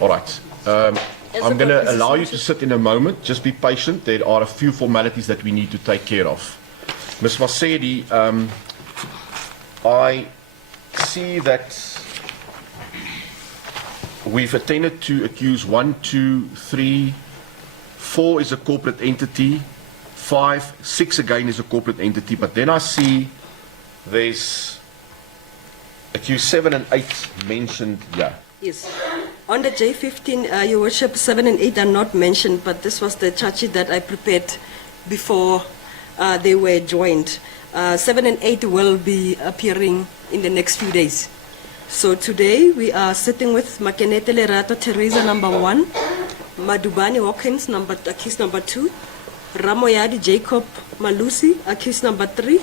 All right. I'm going to allow you to sit in a moment. Just be patient. There are a few formalities that we need to take care of. Ms. Masedi, I see that we've attended to accuse 1, 2, 3, 4 is a corporate entity, 5, 6 again is a corporate entity, but then I see there's accused 7 and 8 mentioned here. Yes. On the J15, Your Worship, 7 and 8 are not mentioned, but this was the charge sheet that I prepared before they were joined. 7 and 8 will be appearing in the next few days. So today we are sitting with Makenete Lerato Teresa, number 1, Madubani Hawkins, accused number 2, Ramoyadi Jacob Malusi, accused number 3,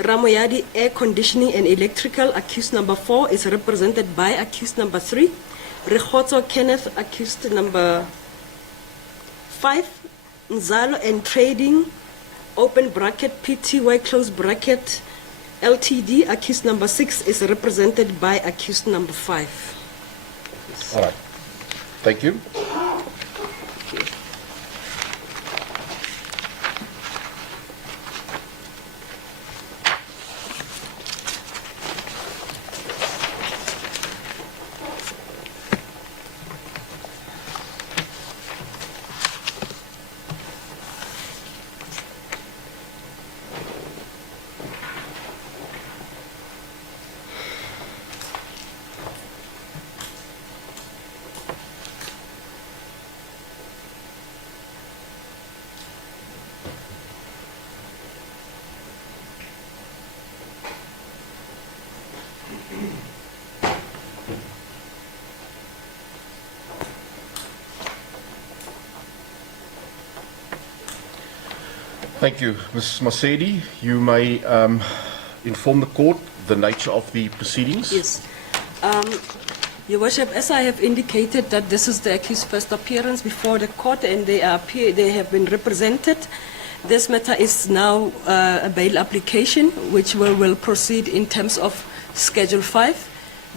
Ramoyadi Air Conditioning and Electrical, accused number 4, is represented by accused number 3, Rekhoto Kenneth, accused number 5, Nzalo and Trading, open bracket, PTY, close bracket, LTD, accused number 6, is represented by accused number 5. Yes. All right. Thank you. Thank you, Ms. Masedi. You may inform the court the nature of the proceedings. Yes. Your Worship, as I have indicated that this is the accused's first appearance before the court and they have been represented, this matter is now a bail application which will proceed in terms of Schedule 5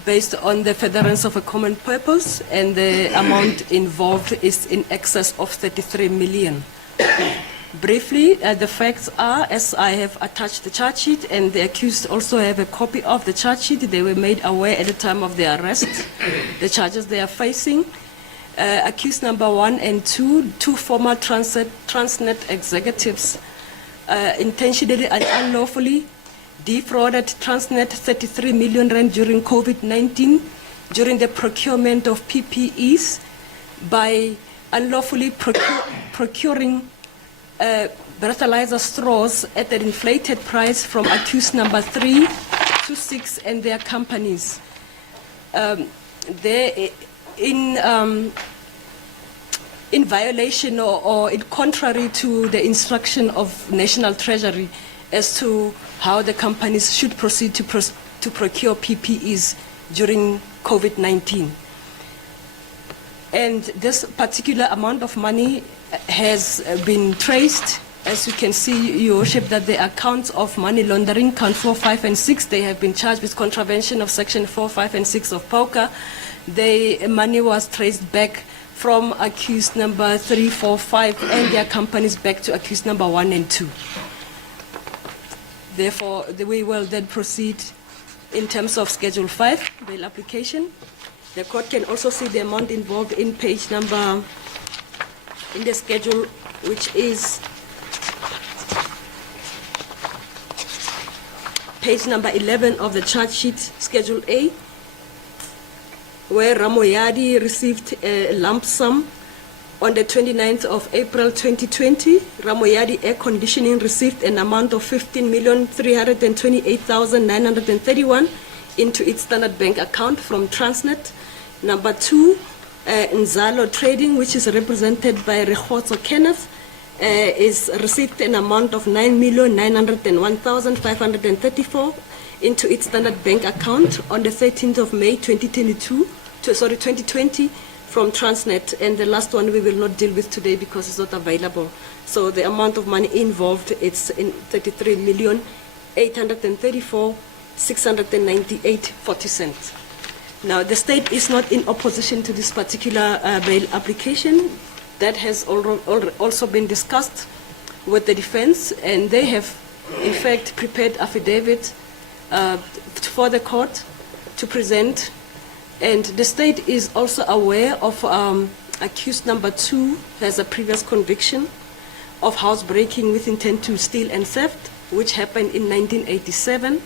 based on the furtherance of a common purpose, and the amount involved is in excess of 33 million. Briefly, the facts are, as I have attached the charge sheet, and the accused also have a copy of the charge sheet. They were made aware at the time of their arrest, the charges they are facing. Accused number 1 and 2, 2 former Transnet executives intentionally and unlawfully defrauded Transnet 33 million rand during COVID-19 during the procurement of PPEs by unlawfully procuring breathalyzer straws at an inflated price from accused number 3 to 6 and their companies. In violation or in contrary to the instruction of National Treasury as to how the companies should proceed to procure PPEs during COVID-19. And this particular amount of money has been traced, as you can see, Your Worship, that the accounts of money laundering, count 4, 5, and 6, they have been charged with contravention of Section 4, 5, and 6 of POCA. The money was traced back from accused number 3, 4, 5, and their companies back to accused number 1 and 2. Therefore, we will then proceed in terms of Schedule 5, bail application. The court can also see the amount involved in page number, in the schedule, which is page number 11 of the charge sheet, Schedule A, where Ramoyadi received a lump sum on the 29th of April 2020. Ramoyadi Air Conditioning received an amount of 15,328,931 into its Standard Bank account from Transnet. Number 2, Nzalo Trading, which is represented by Rekhoto Kenneth, is received an amount of 9,901,534 into its Standard Bank account on the 13th of May 2020 from Transnet. And the last one we will not deal with today because it's not available. So the amount of money involved, it's in 33,834,698.40. Now, the state is not in opposition to this particular bail application. That has also been discussed with the defense, and they have, in fact, prepared affidavit for the court to present. And the state is also aware of accused number 2 has a previous conviction of housebreaking with intent to steal and theft, which happened in 1987,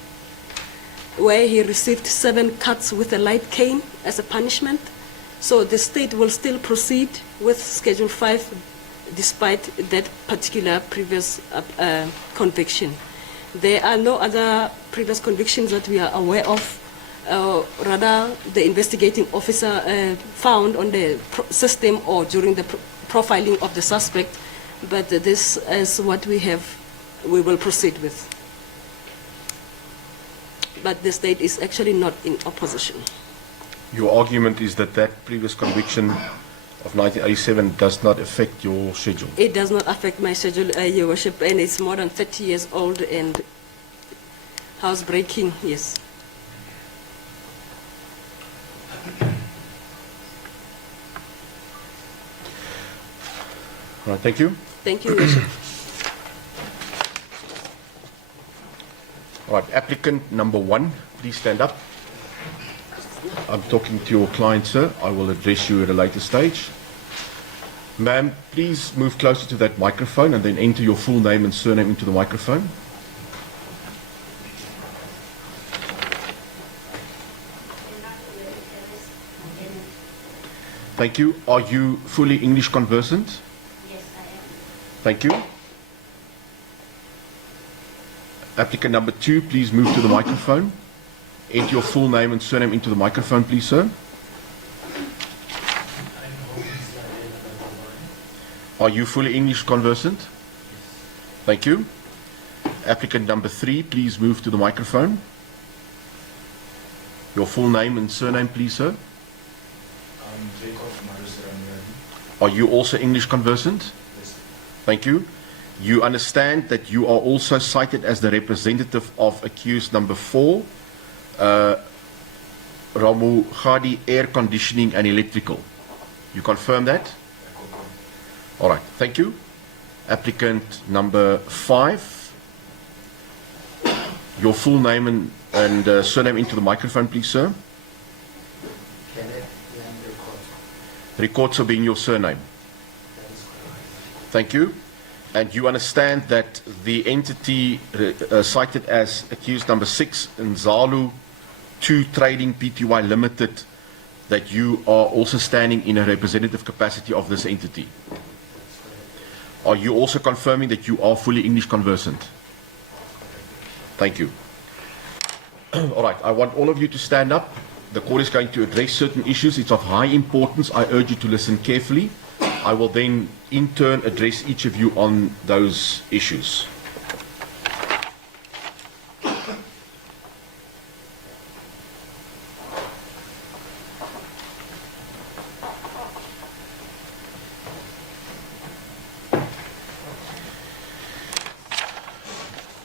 where he received 7 cuts with a light cane as a punishment. So the state will still proceed with Schedule 5 despite that particular previous conviction. There are no other previous convictions that we are aware of. Rather, the investigating officer found on the system or during the profiling of the suspect, but this is what we will proceed with. But the state is actually not in opposition. Your argument is that that previous conviction of 1987 does not affect your schedule? It does not affect my schedule, Your Worship, and it's more than 30 years old and housebreaking, yes. All right, thank you. Thank you, Your Worship. All right, applicant number 1, please stand up. I'm talking to your client, sir. I will address you at a later stage. Ma'am, please move closer to that microphone and then enter your full name and surname into the microphone. Thank you. Are you fully English conversant? Yes, I am. Thank you. Applicant number 2, please move to the microphone. Enter your full name and surname into the microphone, please, sir. Are you fully English conversant? Thank you. Applicant number 3, please move to the microphone. Your full name and surname, please, sir. Are you also English conversant? Yes. Thank you. You understand that you are also cited as the representative of accused number 4, Ramu Khadi Air Conditioning and Electrical. You confirm that? All right, thank you. Applicant number 5, your full name and surname into the microphone, please, sir. Records being your surname. Thank you. And you understand that the entity cited as accused number 6, Nzalu 2 Trading Pty Limited, that you are also standing in a representative capacity of this entity. Are you also confirming that you are fully English conversant? Thank you. All right, I want all of you to stand up. The court is going to address certain issues. It's of high importance. I urge you to listen carefully. I will then, in turn, address each of you on those issues.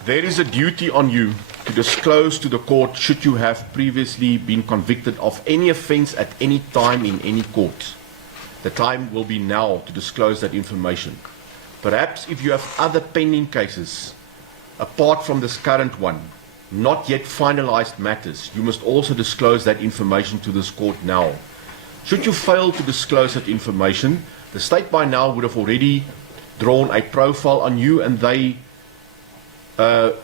There is a duty on you to disclose to the court should you have previously been convicted of any offence at any time in any court. The time will be now to disclose that information. Perhaps if you have other pending cases, apart from this current one, not yet finalized matters, you must also disclose that information to this court now. Should you fail to disclose that information, the state by now would have already drawn a profile on you, and they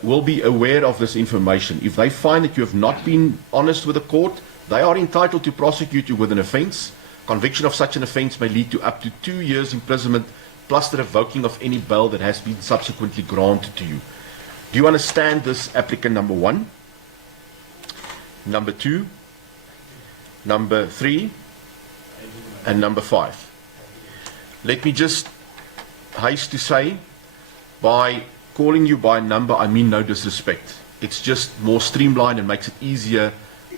will be aware of this information. If they find that you have not been honest with the court, they are entitled to prosecute you with an offence. Conviction of such an offence may lead to up to 2 years imprisonment plus the revoking of any bail that has been subsequently granted to you. Do you understand this, applicant number 1? Number 2? Number 3? And number 5? Let me just haste to say, by calling you by number, I mean no disrespect. It's just more streamlined and makes it easier,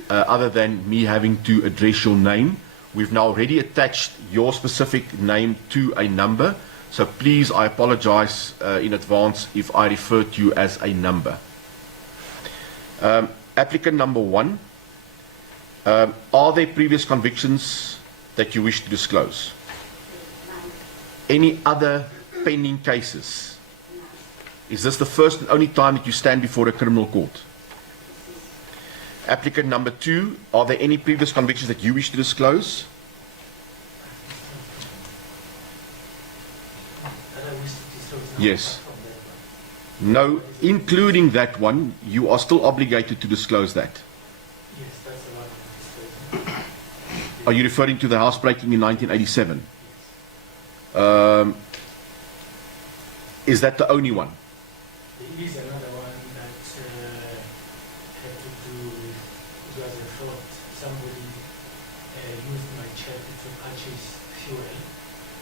other than me having to address your name. We've now already attached your specific name to a number, so please, I apologize in advance if I refer to you as a number. Applicant number 1, Are there previous convictions that you wish to disclose? Any other pending cases? Is this the first and only time that you stand before a criminal court? Applicant number 2, are there any previous convictions that you wish to disclose? Yes. No, including that one, you are still obligated to disclose that. Yes, that's the one. Are you referring to the housebreaking in 1987? Is that the only one? There is another one that had to do with, it was a fraud. Somebody used my check to purchase fuel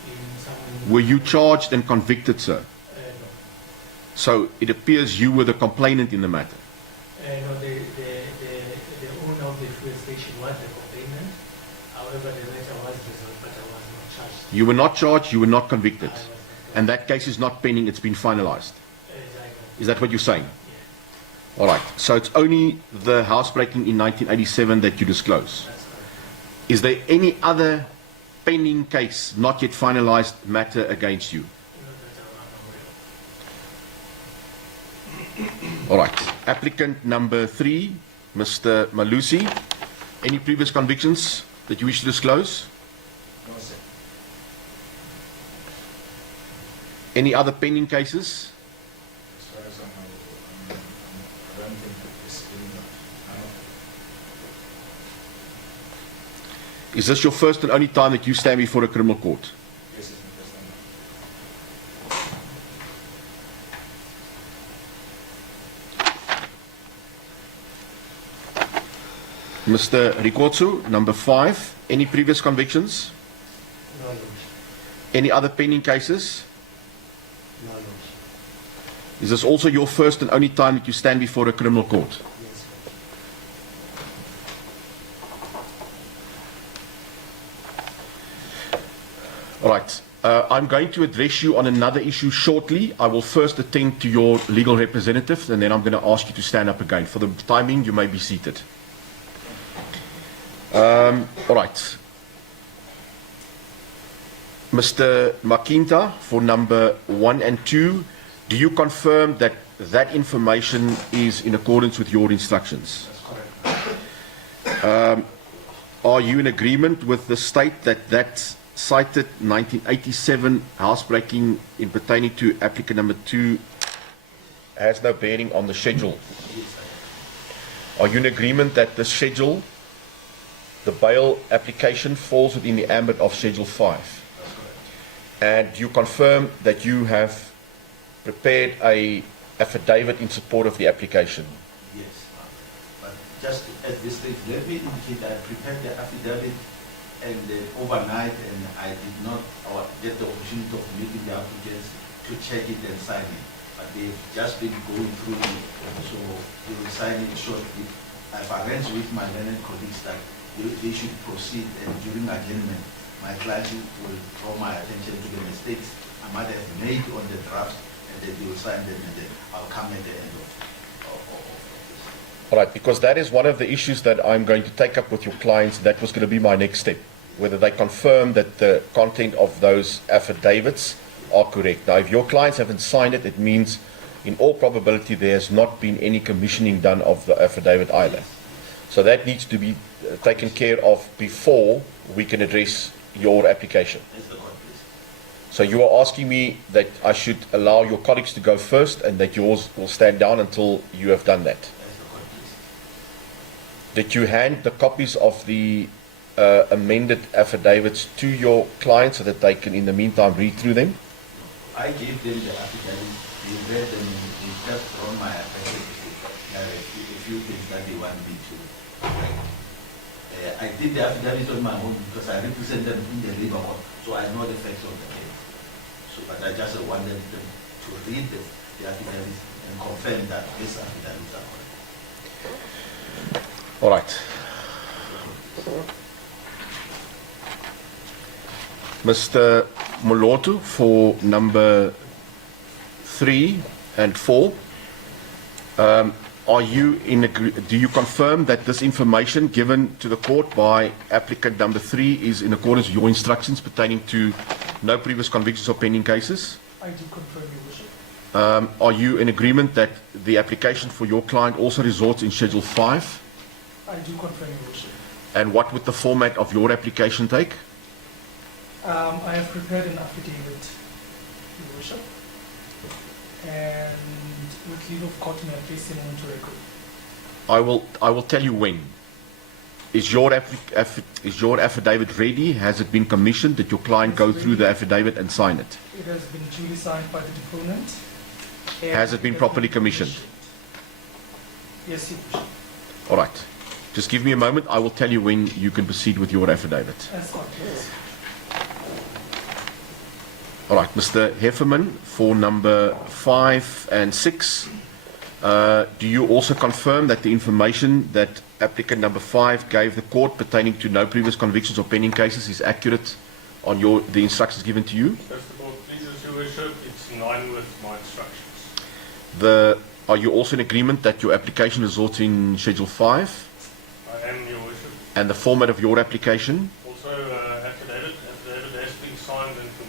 in some... Were you charged and convicted, sir? No. So it appears you were the complainant in the matter. No, the owner of the fuel station was the complainant. However, the matter was resolved, but I was not charged. You were not charged, you were not convicted. I was not charged. And that case is not pending, it's been finalized. Exactly. Is that what you're saying? Yeah, All right. So it's only the housebreaking in 1987 that you disclose. that's correct. Is there any other pending case, not yet finalized matter against you? Not that I'm aware of. All right. Applicant number 3, Mr. Malusi. Any previous convictions that you wish to disclose? No, sir. Any other pending cases? As far as I'm aware, I don't think it's been none of Is this your first and only time that you stand before a criminal court? it. Yes, it's the first time. Mr. Rikotsu, number 5. Any previous convictions? No, Lord. Any other pending cases? No, Lord. Is this also your first and only time that you stand before a criminal court? Yes, Lord. All right. I'm going to address you on another issue shortly. I will first attend to your legal representative, and then I'm going to ask you to stand up again. For the timing, you may be seated. All right. Mr. Makinta, for number 1 and 2, do you confirm that that information is in accordance with your instructions? That's correct. Are you in agreement with the state that that cited 1987 housebreaking in pertaining to applicant number 2 has no bearing on the schedule? Are you in agreement that the schedule, the bail application, falls within the ambit of Schedule 5? That's correct. And you confirm that you have prepared a affidavit in support of the application? Yes, but just at this stage, let me indicate I prepared the affidavit and overnight, and I did not get the opportunity of meeting the applicants to check it and sign it. But they've just been going through it, so they will sign it shortly. I've arranged with my learned colleagues that they should proceed, and during adjournment, my client will draw my attention to the mistakes I might have made on the draft, and then they will sign them, and then I'll come at the end of this. All right, because that is one of the issues that I'm going to take up with your clients. That was going to be my next step, whether they confirm that the content of those affidavits are correct. Now, if your clients haven't signed it, it means in all probability there has not been any commissioning done of the affidavit either. So that needs to be taken care of before we can address your application. As the court, please. So you are asking me that I should allow your colleagues to go first and that yours will stand down until you have done that. As the court, please. Did you hand the copies of the amended affidavits to your clients so that they can in the meantime read through them? I gave them the affidavit, they read them, they just drawn my affidavit, a few things that they want me to correct. I did the affidavit on my own because I represent them in the labor court, so I know the facts of the case. So, but I just wanted them to read the affidavit and confirm that this affidavit are correct. All right. Mr. Moloto, for number 3 and 4, Are you do you confirm that this information given to the court by applicant number 3 is in accordance with your instructions pertaining to no previous convictions or pending cases? I do confirm, Your Worship. Are you in agreement that the application for your client also results in Schedule 5? I do confirm, Your Worship. And what would the format of your application take? I have prepared an affidavit, Your Worship, and with leave of court, may I place him onto record? I will tell you when. Is your affidavit ready? Has it been commissioned? Did your client go through the affidavit and sign it? It has been duly signed by the deponent. and Has it been properly commissioned? Yes, Your Worship. All right. Just give me a moment. I will tell you when you can proceed with your affidavit. That's fine, yes. All right, Mr. Hefferman, for number 5 and 6, do you also confirm that the information that applicant number 5 gave the court pertaining to no previous convictions or pending cases is accurate on the instructions given to you? First of all, please, Your Worship, it's in line with my instructions. Are you also in agreement that your application results in Schedule 5? I am, Your Worship. And the format of your application? Also, affidavit has been signed and commissioned.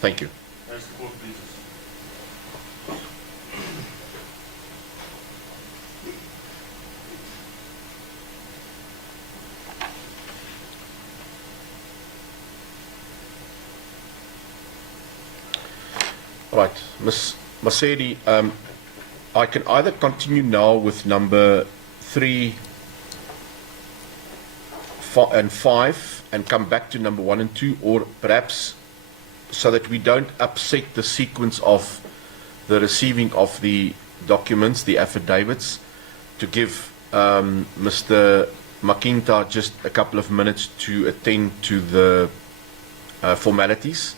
Thank you. As the court pleases. All right, Ms. Masedi, I can either continue now with number 3 and 5 and come back to number 1 and 2, or perhaps so that we don't upset the sequence of the receiving of the documents, the affidavits, to give Mr. Makinta just a couple of minutes to attend to the formalities,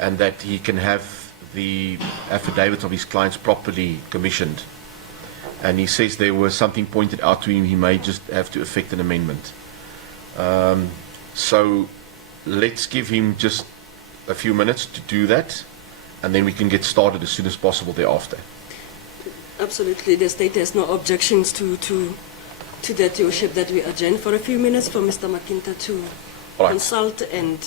and that he can have the affidavits of his clients properly commissioned. And he says there was something pointed out to him, he may just have to effect an amendment. So let's give him just a few minutes to do that, and then we can get started as soon as possible thereafter. Absolutely. The state has no objections to that, Your Worship, that we adjourn for a few minutes for Mr. Makinta to All right. consult and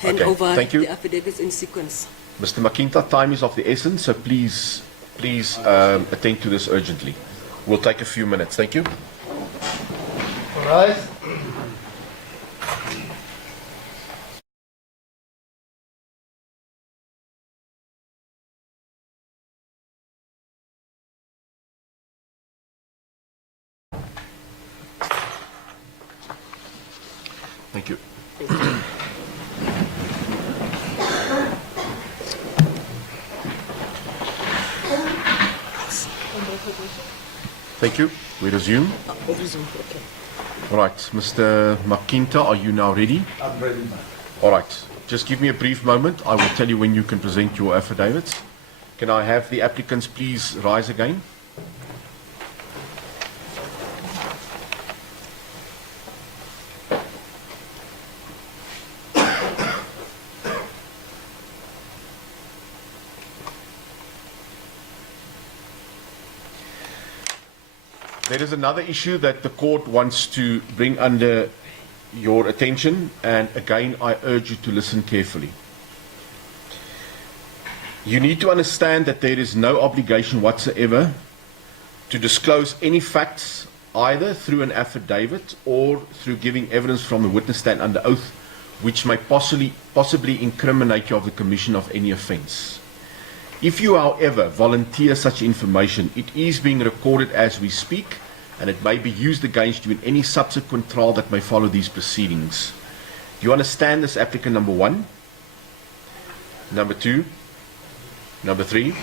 hand Okay, over thank you. the affidavits in sequence. Mr. Makinta, time is of the essence, so please attend to this urgently. We'll take a few minutes. Thank you. All right. Thank you. Thank you. We resume. Okay. All right, Mr. Makinta, are you now ready? I'm ready, ma'am. All right. Just give me a brief moment. I will tell you when you can present your affidavits. Can I have the applicants please rise again? There is another issue that the court wants to bring under your attention, and again I urge you to listen carefully. You need to understand that there is no obligation whatsoever to disclose any facts, either through an affidavit or through giving evidence from the witness stand under oath, which may possibly incriminate you of the commission of any offence. If you, however, volunteer such information, it is being recorded as we speak, and it may be used against you in any subsequent trial that may follow these proceedings. Do you understand this, applicant number 1, number 2, number 3,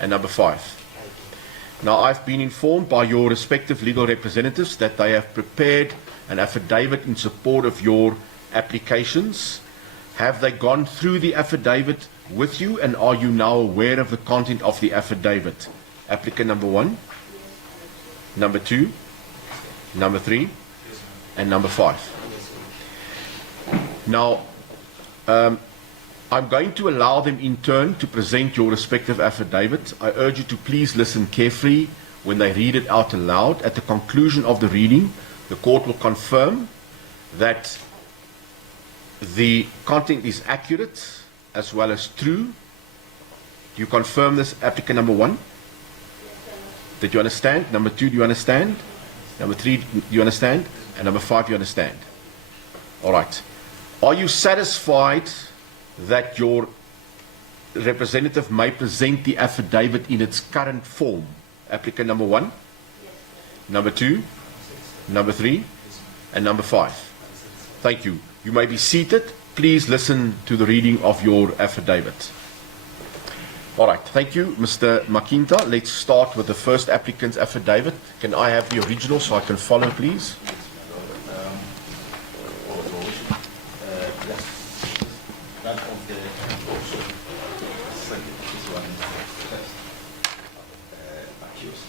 and number 5? Now, I've been informed by your respective legal representatives that they have prepared an affidavit in support of your applications. Have they gone through the affidavit with you, and are you now aware of the content of the affidavit? Applicant number 1, number 2, number 3, and number 5. Now, I'm going to allow them in turn to present your respective affidavit. I urge you to please listen carefully when they read it out aloud. At the conclusion of the reading, the court will confirm that the content is accurate as well as true. Do you confirm this, applicant number 1? That you understand? Number 2, do you understand? Number 3, do you understand? And number 5, you understand? All right. Are you satisfied that your representative may present the affidavit in its current form? Applicant number 1? Number 2? Number 3? And number 5? Thank you. You may be seated. Please listen to the reading of your affidavit. All right. Thank you, Mr. Makinta. Let's start with the first applicant's affidavit. Can I have the original so I can follow, please? That of the second, this one is the first accused.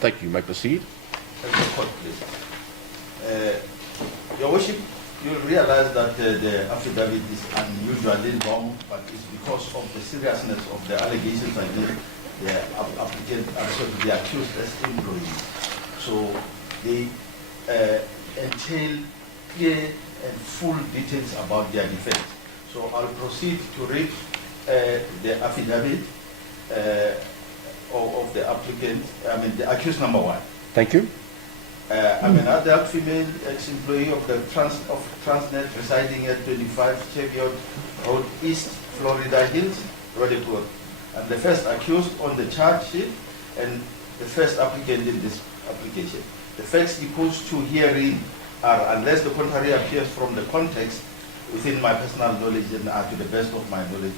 Thank you. You may proceed. Court, please. Your Worship, you'll realize that the affidavit is unusually long, but it's because of the seriousness of the allegations against the applicant and so the accused as employees. So they entail clear and full details about their defense. So I'll proceed to read the affidavit of the applicant, the accused number 1. Thank you. I'm an adult female ex-employee of the Transnet residing at 25 Cheviot Road East, Florida Hills, Rodicourt. I'm the first accused on the charge sheet and the first applicant in this application. The facts deposed to herein are, unless the contrary appears from the context, within my personal knowledge and are to the best of my knowledge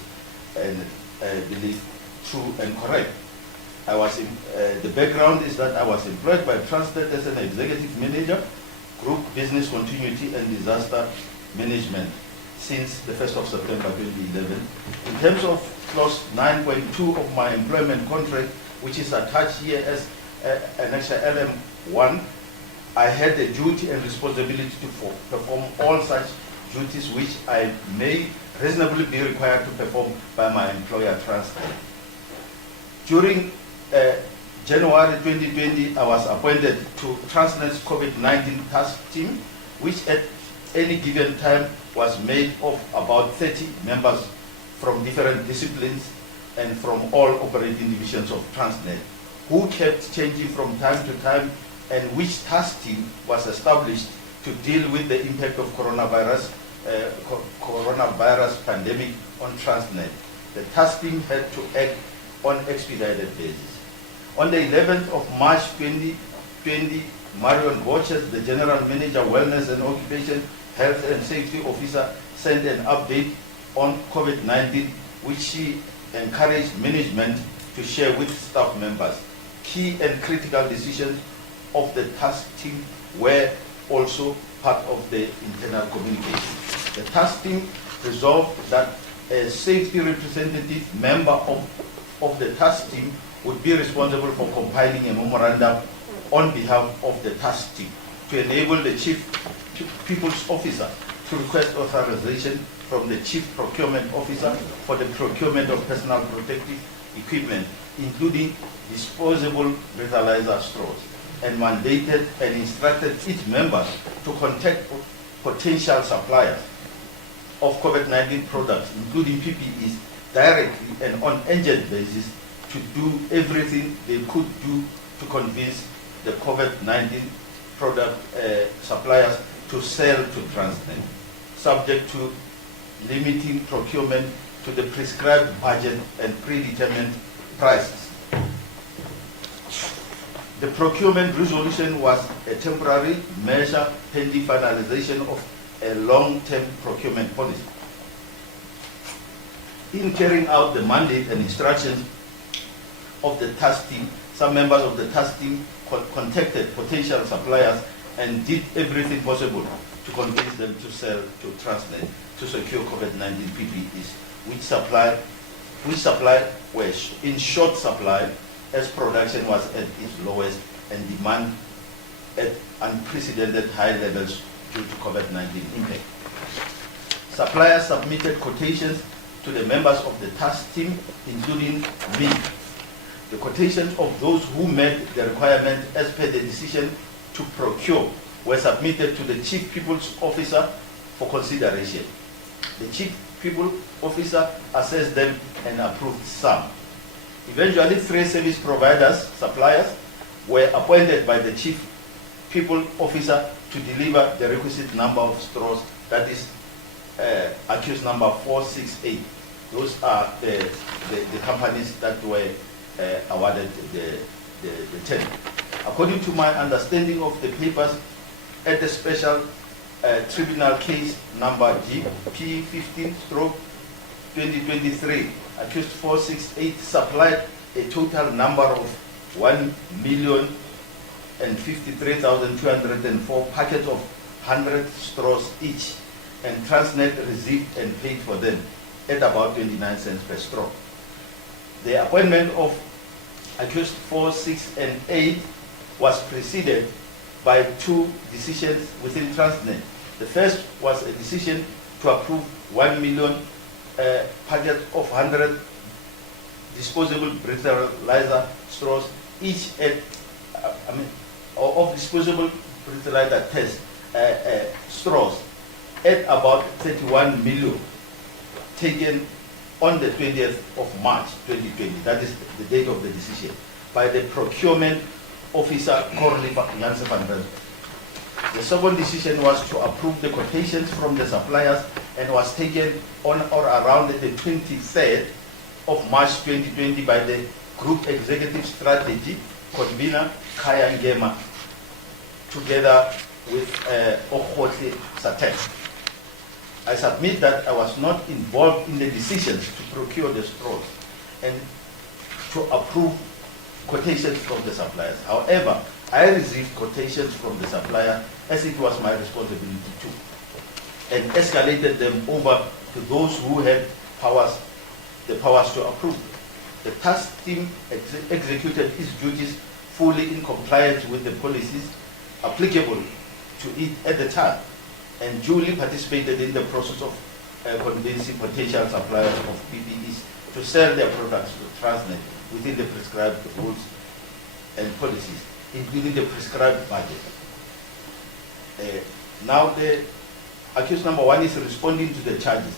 and belief true and correct. The background is that I was employed by Transnet as an executive manager, group business continuity and disaster management since the 1st of September 2011. In terms of clause 9.2 of my employment contract, which is attached here as Annexure LM1, I had the duty and responsibility to perform all such duties which I may reasonably be required to perform by my employer Transnet. During January 2020, I was appointed to Transnet's COVID-19 task team, which at any given time was made of about 30 members from different disciplines and from all operating divisions of Transnet, who kept changing from time to time, and which task team was established to deal with the impact of coronavirus pandemic on Transnet. The task team had to act on expedited basis. On the 11th of March 2020, Marion Borchers, the General Manager, Wellness and Occupation Health and Safety Officer, sent an update on COVID-19, which she encouraged management to share with staff members. Key and critical decisions of the task team were also part of the internal communication. The task team resolved that a safety representative member of the task team would be responsible for compiling a memorandum on behalf of the task team to enable the Chief People's Officer to request authorization from the Chief Procurement Officer for the procurement of personal protective equipment, including disposable breathalyzer straws, and mandated and instructed each member to contact potential suppliers of COVID-19 products, including PPEs, directly and on urgent basis to do everything they could do to convince the COVID-19 product suppliers to sell to Transnet, subject to limiting procurement to the prescribed budget and predetermined prices. The procurement resolution was a temporary measure pending finalization of a long-term procurement policy. In carrying out the mandate and instructions of the task team, some members of the task team contacted potential suppliers and did everything possible to convince them to sell to Transnet to secure COVID-19 PPEs, which supply were in short supply as production was at its lowest and demand at unprecedented high levels due to COVID-19 impact. Suppliers submitted quotations to the members of the task team, including me. The quotations of those who met the requirement as per the decision to procure were submitted to the Chief People's Officer for consideration. The Chief People Officer assessed them and approved some. Eventually, 3 service providers, suppliers, were appointed by the Chief People Officer to deliver the requisite number of straws, that is accused number 468. Those are the companies that were awarded the tender. According to my understanding of the papers, at the special tribunal case number GP15/2023, accused 468 supplied a total number of 1,053,204 packets of 100 straws each, and Transnet received and paid for them at about 29 cents per straw. The appointment of accused 4, 6, and 8 was preceded by 2 decisions within Transnet. The first was a decision to approve 1 million packets of 100 disposable breathalyzer straws, each at, of disposable breathalyzer test straws at about 31 million, taken on the 20th of March 2020, that is the date of the decision, by the procurement officer, Corley Nancy van Rensburg. The second decision was to approve the quotations from the suppliers and was taken on or around the 23rd of March 2020 by the Group Executive Strategy convener, Kaya Ngema, together with Okhotle Satek. I submit that I was not involved in the decisions to procure the straws and to approve quotations from the suppliers. However, I received quotations from the supplier as it was my responsibility to, and escalated them over to those who had the powers to approve. The task team executed its duties fully in compliance with the policies applicable to it at the time, and duly participated in the process of convincing potential suppliers of PPEs to sell their products to Transnet within the prescribed rules and policies, including the prescribed budget. Now the accused number 1 is responding to the charges.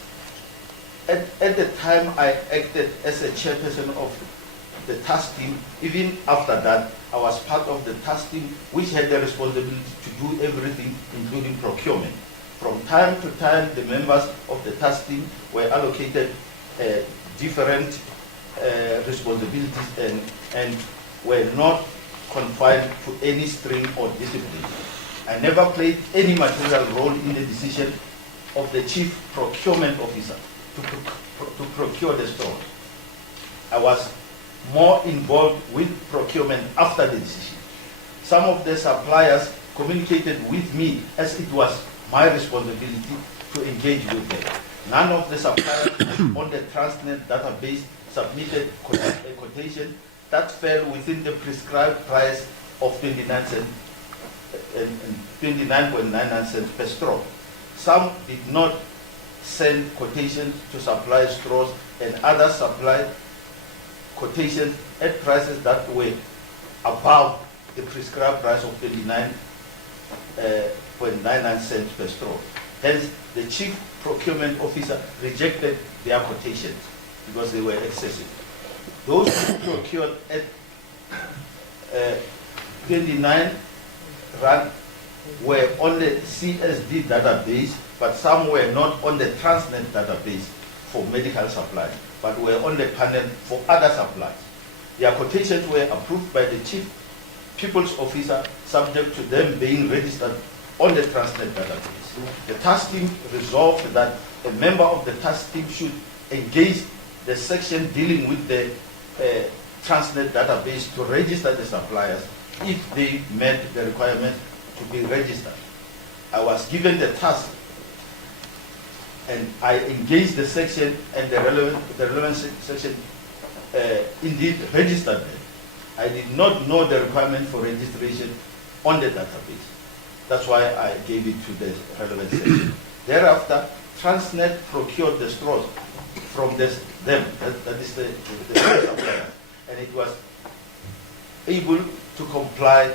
At the time I acted as a chairperson of the task team. Even after that, I was part of the task team which had the responsibility to do everything, including procurement. From time to time, the members of the task team were allocated different responsibilities and were not confined to any string or discipline. I never played any material role in the decision of the chief procurement officer to procure the stores. I was more involved with procurement after the decision. Some of the suppliers communicated with me as it was my responsibility to engage with them. None of the suppliers on the Transnet database submitted a quotation that fell within the prescribed price of 29.99 cents per straw. Some did not send quotations to supply straws, and others supplied quotations at prices that were above the prescribed price of 29.99 cents per straw. Hence, the chief procurement officer rejected their quotations because they were excessive. Those who procured at 29 rand were on the CSD database, but some were not on the Transnet database for medical supplies, but were on the panel for other supplies. Their quotations were approved by the chief people's officer, subject to them being registered on the Transnet database. The task team resolved that a member of the task team should engage the section dealing with the Transnet database to register the suppliers if they met the requirement to be registered. I was given the task and I engaged the section, and the relevant section indeed registered them. I did not know the requirement for registration on the database. That's why I gave it to the relevant section. Thereafter, Transnet procured the straws from them, that is the supplier, and it was able to comply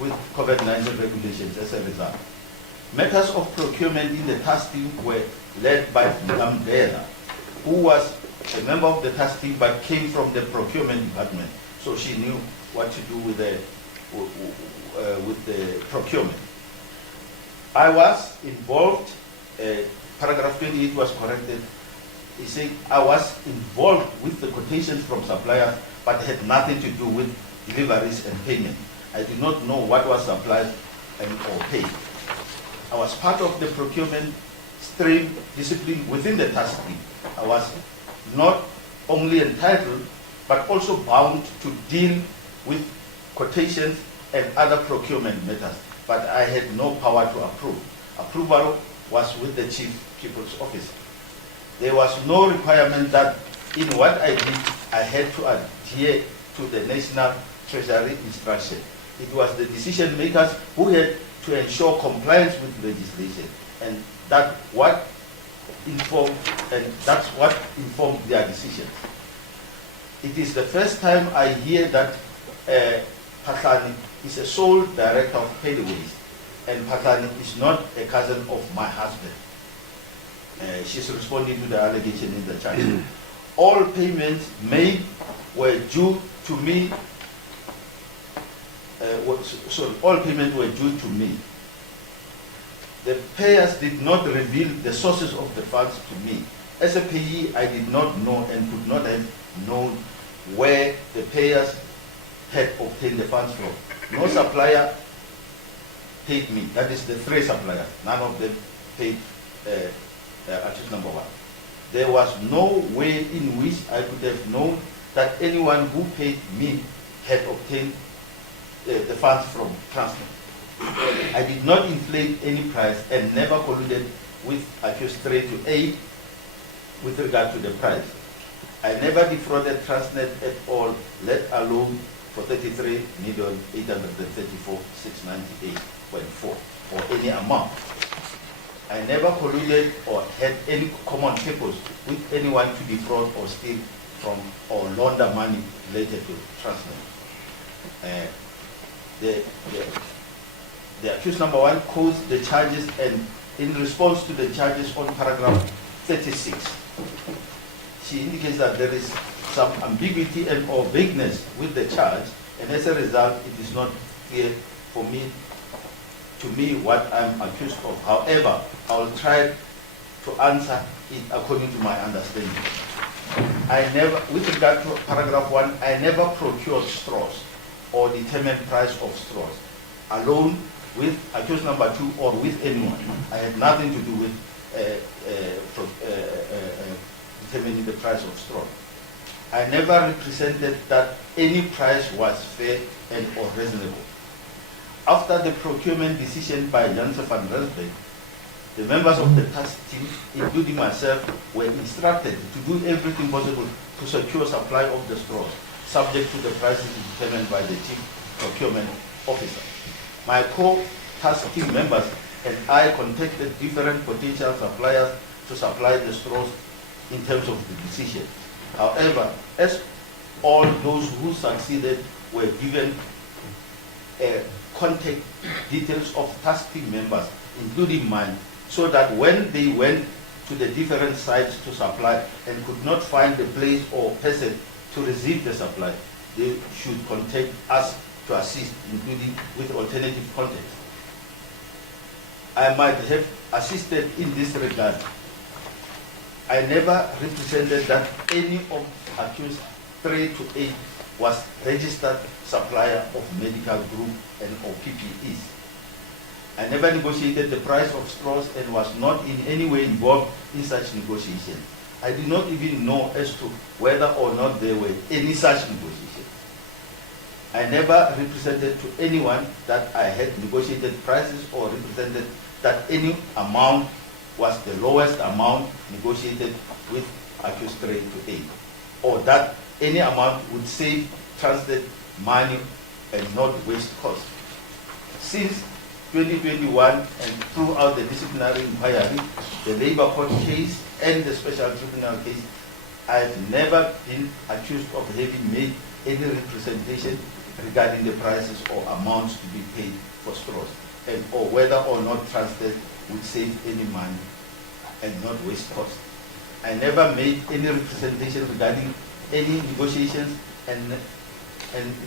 with COVID-19 regulations as a result. Matters of procurement in the task team were led by Mdntv, who was a member of the task team but came from the procurement department, so she knew what to do with the procurement. I was involved, paragraph 28 was corrected. He said I was involved with the quotations from suppliers but had nothing to do with deliveries and payment. I did not know what was supplied or paid. I was part of the procurement stream discipline within the task team. I was not only entitled but also bound to deal with quotations and other procurement matters, but I had no power to approve. Approval was with the Chief People's Officer. There was no requirement that in what I did, I had to adhere to the National Treasury instruction. It was the decision makers who had to ensure compliance with legislation, and that's what informed their decisions. It is the first time I hear that Patlani is a sole director of Pathways, and Patlani is not a cousin of my husband. She's responding to the allegation in the charge. All payments made were due to me. All payments were due to me. The payers did not reveal the sources of the funds to me. As a payee, I did not know and could not have known where the payers had obtained the funds from. No supplier paid me. That is the three suppliers. None of them paid accused number one. There was no way in which I could have known that anyone who paid me had obtained the funds from Transnet. I did not inflate any price and never colluded with accused 3 to 8 with regard to the price. I never defrauded Transnet at all, let alone for 33,834,698.4 or any amount. I never colluded or had any common purpose with anyone to defraud or steal from or launder money related to Transnet. The accused number one quotes the charges, and in response to the charges on paragraph 36, she indicates that there is some ambiguity and or vagueness with the charge, and as a result, it is not clear to me what I'm accused of. However, I will try to answer it according to my understanding. With regard to paragraph 1, I never procured straws or determined price of straws alone with accused number 2 or with anyone. I had nothing to do with determining the price of straw. I never represented that any price was fair and or reasonable. After the procurement decision by Janssen van Rensburg, the members of the task team, including myself, were instructed to do everything possible to secure supply of the straws, subject to the prices determined by the Chief Procurement Officer. My co-task team members and I contacted different potential suppliers to supply the straws in terms of the decision. However, as all those who succeeded were given contact details of task team members, including mine, so that when they went to the different sites to supply and could not find the place or person to receive the supply, they should contact us to assist, including with alternative contacts. I might have assisted in this regard. I never represented that any of accused 3 to 8 was registered supplier of medical group and or PPEs. I never negotiated the price of straws and was not in any way involved in such negotiations. I did not even know as to whether or not there were any such negotiations. I never represented to anyone that I had negotiated prices or represented that any amount was the lowest amount negotiated with accused 3 to 8, or that any amount would save Transnet money and not waste cost. Since 2021 and throughout the disciplinary inquiry, the labor court case and the special tribunal case, I've never been accused of having made any representation regarding the prices or amounts to be paid for straws, and or whether or not Transnet would save any money and not waste cost. I never made any representation regarding any negotiations and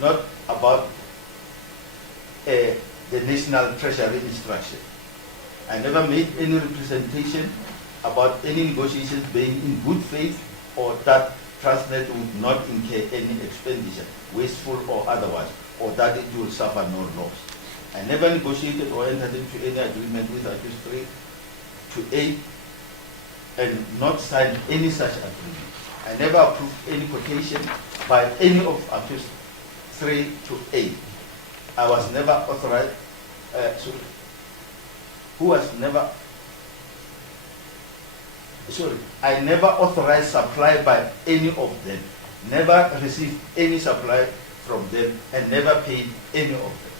not about the National Treasury instruction. I never made any representation about any negotiations being in good faith or that Transnet would not incur any expenditure, wasteful or otherwise, or that it will suffer no loss. I never negotiated or entered into any agreement with accused 3 to 8 and not signed any such agreement. I never approved any quotation by any of accused 3 to 8. I was never authorized, I never authorized supply by any of them, never received any supply from them, and never paid any of them.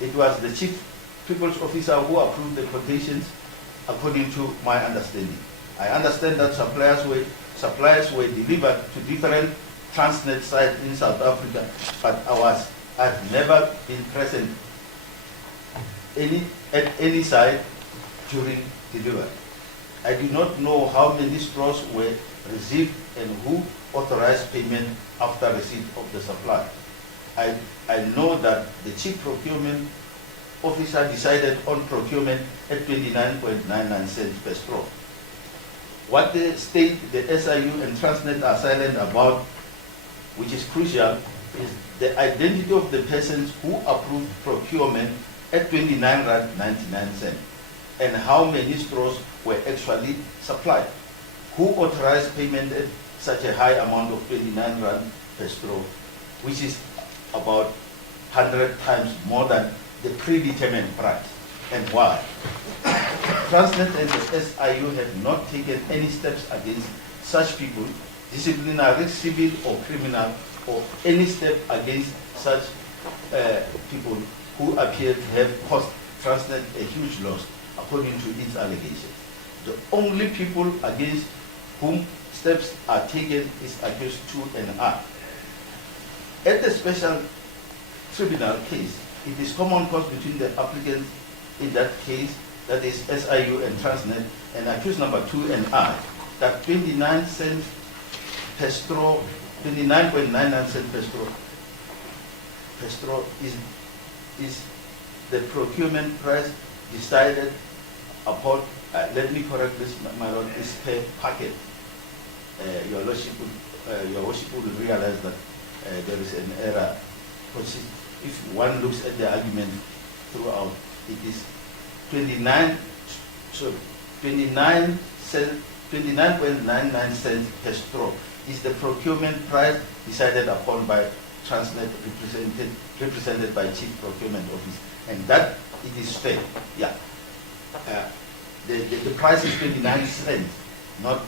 It was the Chief People's Officer who approved the quotations according to my understanding. I understand that suppliers were delivered to different Transnet sites in South Africa, but I've never been present at any site during delivery. I do not know how many straws were received and who authorized payment after receipt of the supply. I know that the Chief Procurement Officer decided on procurement at 29.99 cents per straw. What the state, the SIU and Transnet are silent about, which is crucial, is the identity of the persons who approved procurement at 29.99 cents and how many straws were actually supplied. Who authorized payment at such a high amount of 29 rand per straw, which is about 100 times more than the predetermined price, and why? Transnet and the SIU have not taken any steps against such people, disciplinary, civil or criminal, or any step against such people who appear to have caused Transnet a huge loss, according to its allegations. The only people against whom steps are taken is accused 2 and I. At the special tribunal case, it is common cause between the applicants in that case, that is SIU and Transnet, and accused number 2 and I, that 29 cents per straw, 29.99 cents per straw is the procurement price decided upon, let me correct this, my lord, is per packet. Your worship will realize that there is an error. If one looks at the argument throughout, it is 29.99 cents per straw is the procurement price decided upon by Transnet, represented by Chief Procurement Office, and that it is fair. Yeah, the price is 29 cents, not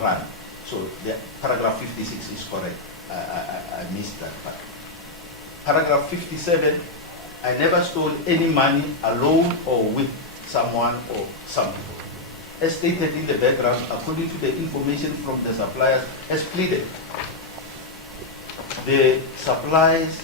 rand. So the paragraph 56 is correct. I missed that part. Paragraph 57, I never stole any money alone or with someone or some people. As stated in the background, according to the information from the suppliers as pleaded, the suppliers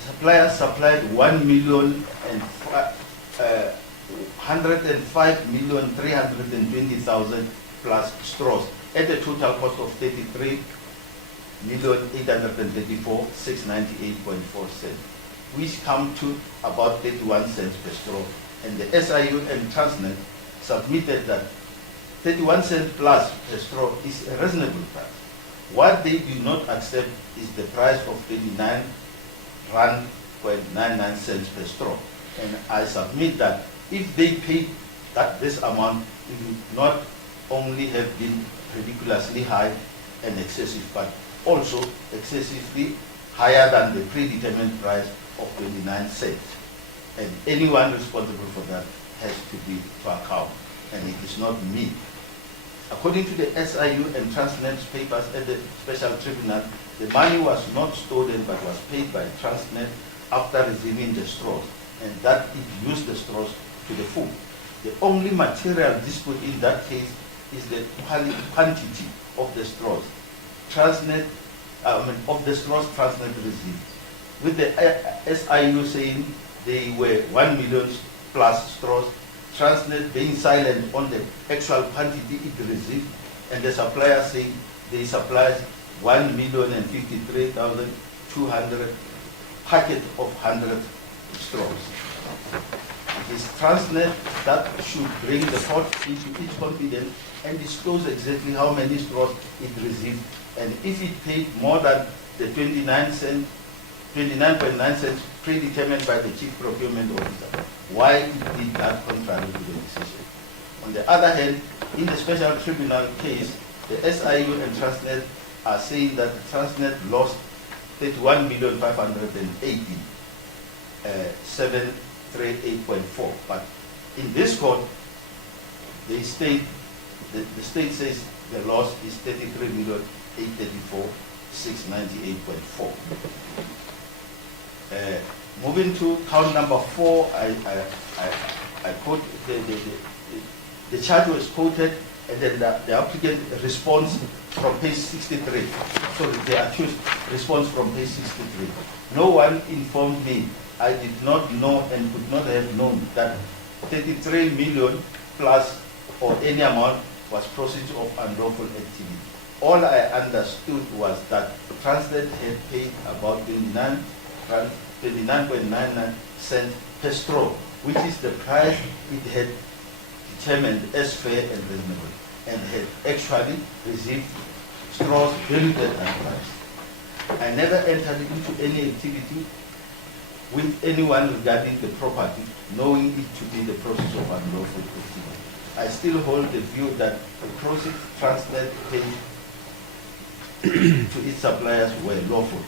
supplied 105,320,000 plus straws at a total cost of 33,834,698.4 cents, which come to about 31 cents per straw. And the SIU and Transnet submitted that 31 cents plus per straw is a reasonable price. What they do not accept is the price of 29.99 cents per straw. And I submit that if they paid this amount, it would not only have been ridiculously high and excessive, but also excessively higher than the predetermined price of 29 cents. And anyone responsible for that has to be to account, and it is not me. According to the SIU and Transnet's papers at the special tribunal, the money was not stolen but was paid by Transnet after receiving the straws. and that it used the straws to the full. The only material dispute in that case is the quantity of the straws. Transnet, of the straws Transnet received. With the SIU saying they were 1 million plus straws, Transnet being silent on the actual quantity it received, and the supplier saying they supplied 1,053,200 packet of 100 straws. It is Transnet that should bring the court into its confidence and disclose exactly how many straws it received, and if it paid more than the 29.9 cents predetermined by the chief procurement officer, why it did that contrary to the decision. On the other hand, in the special tribunal case, the SIU and Transnet are saying that Transnet lost 31,580,738.4. But in this court, the state says the loss is 33,834,698.4. Moving to count number 4, I quote the charge was quoted, and then the applicant responds from page 63. So the accused responds from page 63. No one informed me. I did not know and could not have known that 33 million plus or any amount was proceeds of unlawful activity. All I understood was that Transnet had paid about 29.99 cents per straw, which is the price it had determined as fair and reasonable, and had actually received straws valued at that price. I never entered into any activity with anyone regarding the property, knowing it to be the process of unlawful activity. I still hold the view that the proceeds Transnet paid to its suppliers were lawful.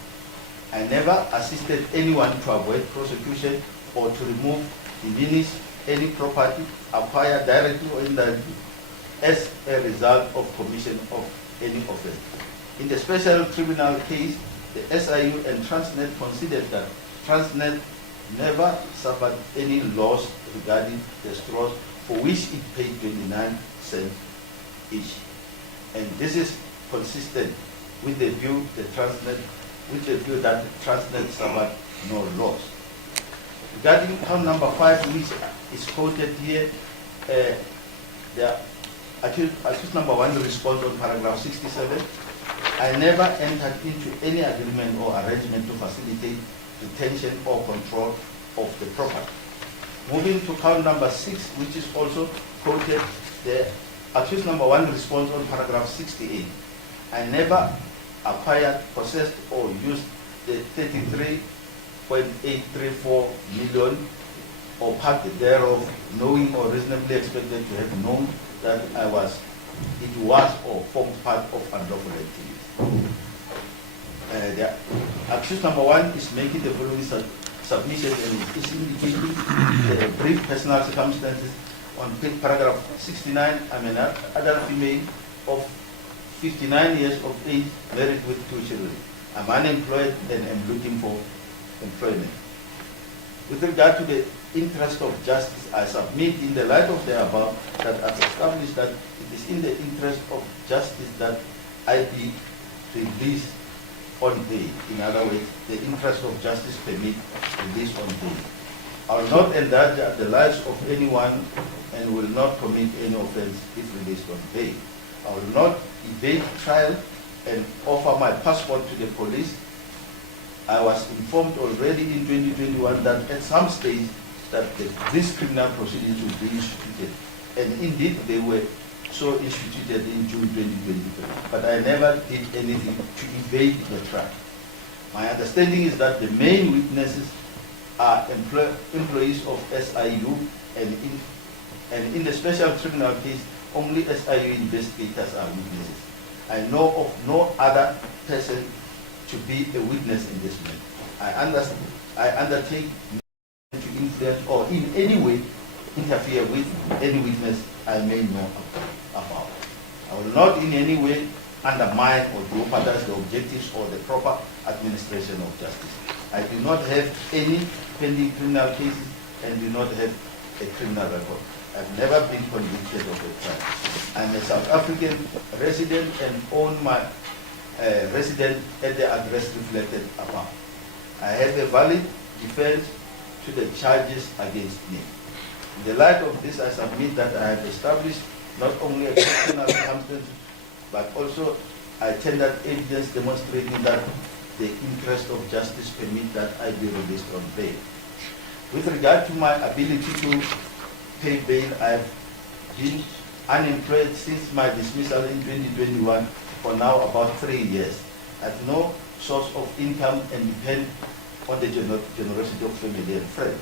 I never assisted anyone to avoid prosecution or to remove, diminish any property acquired directly or indirectly as a result of commission of any offense. In the special tribunal case, the SIU and Transnet considered that Transnet never suffered any loss regarding the straws for which it paid 29 cents each. And this is consistent with the view that Transnet suffered no loss. Regarding count number 5, which is quoted here, the accused number 1 responds on paragraph 67. I never entered into any agreement or arrangement to facilitate retention or control of the property. Moving to count number 6, which is also quoted, the accused number 1 responds on paragraph 68. I never acquired, possessed, or used the 33.834 million or part thereof, knowing or reasonably expected to have known that it was or formed part of unlawful activity. The accused number 1 is making the following submission and is indicating the brief personal circumstances on paragraph 69. I'm an adult female of 59 years of age, married with 2 children. I'm unemployed and am looking for employment. With regard to the interest of justice, I submit in the light of the above that I've established that it is in the interest of justice that I be released on bail. In other words, the interest of justice permit release on bail. I will not endanger the lives of anyone and will not commit any offense if released on bail. I will not evade trial and offer my passport to the police. I was informed already in 2021 that at some stage that these criminal proceedings will be instituted, and indeed they were so instituted in June 2023. But I never did anything to evade the trial. My understanding is that the main witnesses are employees of SIU, and in the special tribunal case, only SIU investigators are witnesses. I know of no other person to be a witness in this matter. I undertake to influence or in any way interfere with any witness I may know about. I will not in any way undermine or jeopardize the objectives or the proper administration of justice. I do not have any pending criminal cases and do not have a criminal record. I've never been convicted of a crime. I'm a South African resident and own my residence at the address reflected above. I have a valid defense to the charges against me. In the light of this, I submit that I have established not only exceptional circumstances, but also I tendered evidence demonstrating that the interest of justice permit that I be released on bail. With regard to my ability to pay bail, I have been unemployed since my dismissal in 2021 for now about 3 years. I have no source of income and depend on the generosity of family and friends.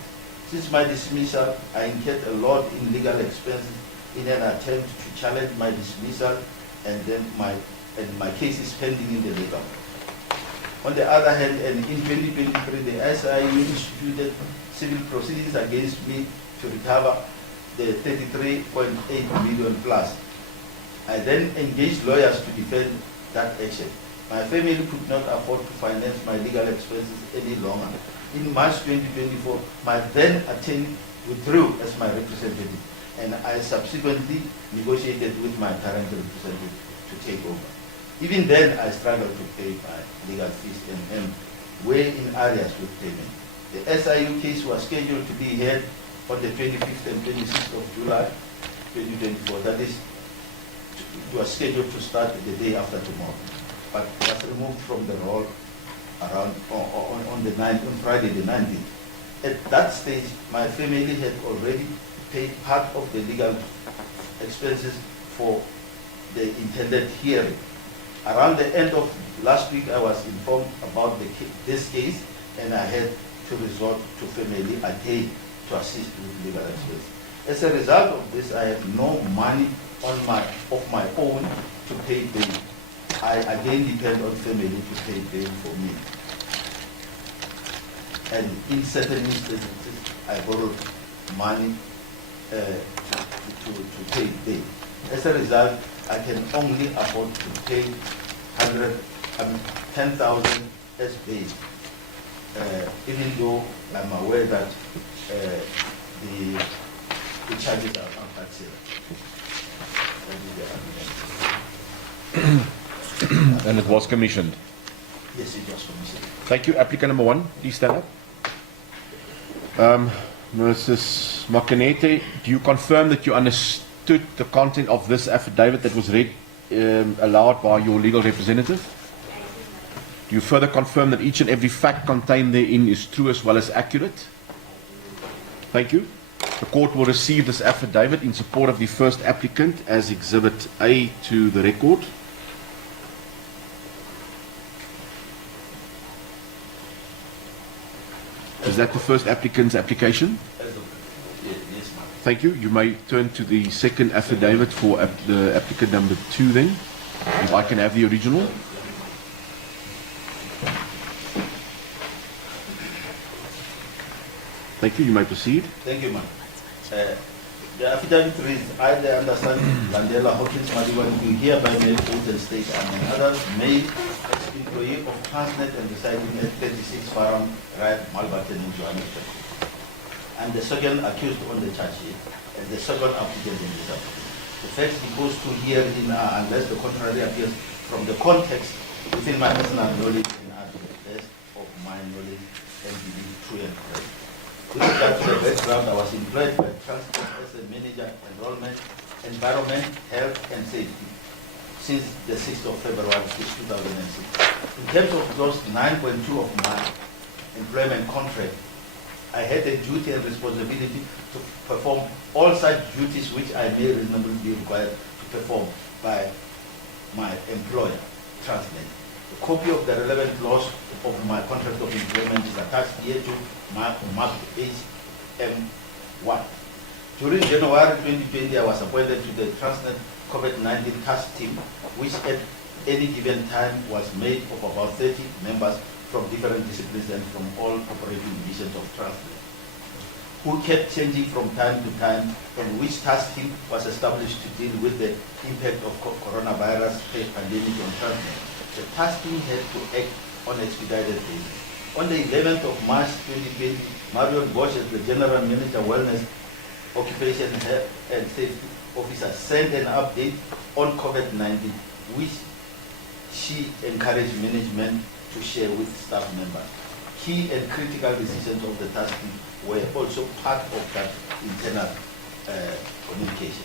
Since my dismissal, I incurred a lot in legal expenses in an attempt to challenge my dismissal, and then my case is pending in the legal. On the other hand, and in 2023, the SIU instituted civil proceedings against me to recover the 33.8 million plus. I then engaged lawyers to defend that action. My family could not afford to finance my legal expenses any longer. In March 2024, my then attorney withdrew as my representative, and I subsequently negotiated with my current representative to take over. Even then, I struggled to pay my legal fees and way in areas with payment. The SIU case was scheduled to be heard on the 25th and 26th of July 2024. That is, it was scheduled to start the day after tomorrow, but was removed from the roll around on Friday the 19th. At that stage, my family had already paid part of the legal expenses for the intended hearing. Around the end of last week, I was informed about this case, and I had to resort to family again to assist with legal expenses. As a result of this, I have no money of my own to pay bail. I again depend on family to pay bail for me. And in certain instances, I borrowed money to pay bail. As a result, I can only afford to pay 10,000 as bail, even though I'm aware that the charges are untaxable. And it was commissioned. Yes, it was commissioned. Thank you. Applicant number 1, please stand up. Mrs. Mdntv, do you confirm that you understood the content of this affidavit that was read aloud by your legal representative? Do you further confirm that each and every fact contained therein is true as well as accurate? Thank you. The court will receive this affidavit in support of the first applicant as Exhibit A to the record. Is that the first applicant's application? Yes, ma'am. Thank you. You may turn to the second affidavit for the applicant number 2 then, if I can have the original. Thank you. You may proceed. Thank you, ma'am. The affidavit reads, I understand Landela Hawkins Madiwan to hereby make oath and state among others, male ex-employee of Transnet and residing at 36 Farm Drive, Malbatten in Johannesburg. I'm the second accused on the charge sheet and the second applicant in this application. The facts deposed to herein are, unless the contrary appears from the context within my personal knowledge and at the best of my knowledge and belief true and correct. With regard to the background, I was employed by Transnet as a manager, enrollment, environment, health and safety since the 6th of February 2006. In terms of clause 9.2 of my employment contract, I had a duty and responsibility to perform all such duties which I may reasonably be required to perform by my employer, Transnet. A copy of the relevant clause of my contract of employment is attached here to marked HM1. During January 2020, I was appointed to the Transnet COVID-19 task team, which at any given time was made of about 30 members from different disciplines and from all operating divisions of Transnet, who kept changing from time to time, and which task team was established to deal with the impact of coronavirus pandemic on Transnet. The task team had to act on an expedited basis. On the 11th of March 2020, Marion Bosch, as the General Manager, Wellness, Occupation Health and Safety Officer, sent an update on COVID-19, which she encouraged management to share with staff members. Key and critical decisions of the task team were also part of that internal communication.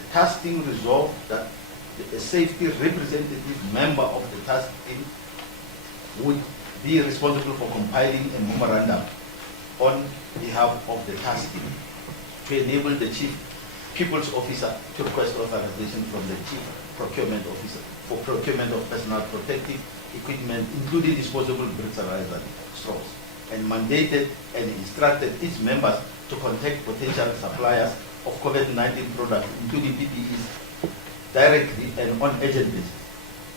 The task team resolved that a safety representative member of the task team would be responsible for compiling a memorandum on behalf of the task team to enable the chief people's officer to request authorization from the chief procurement officer for procurement of personal protective equipment, including disposable breathalyzer straws, and mandated and instructed its members to contact potential suppliers of COVID-19 products, including PPEs, directly and on urgent basis,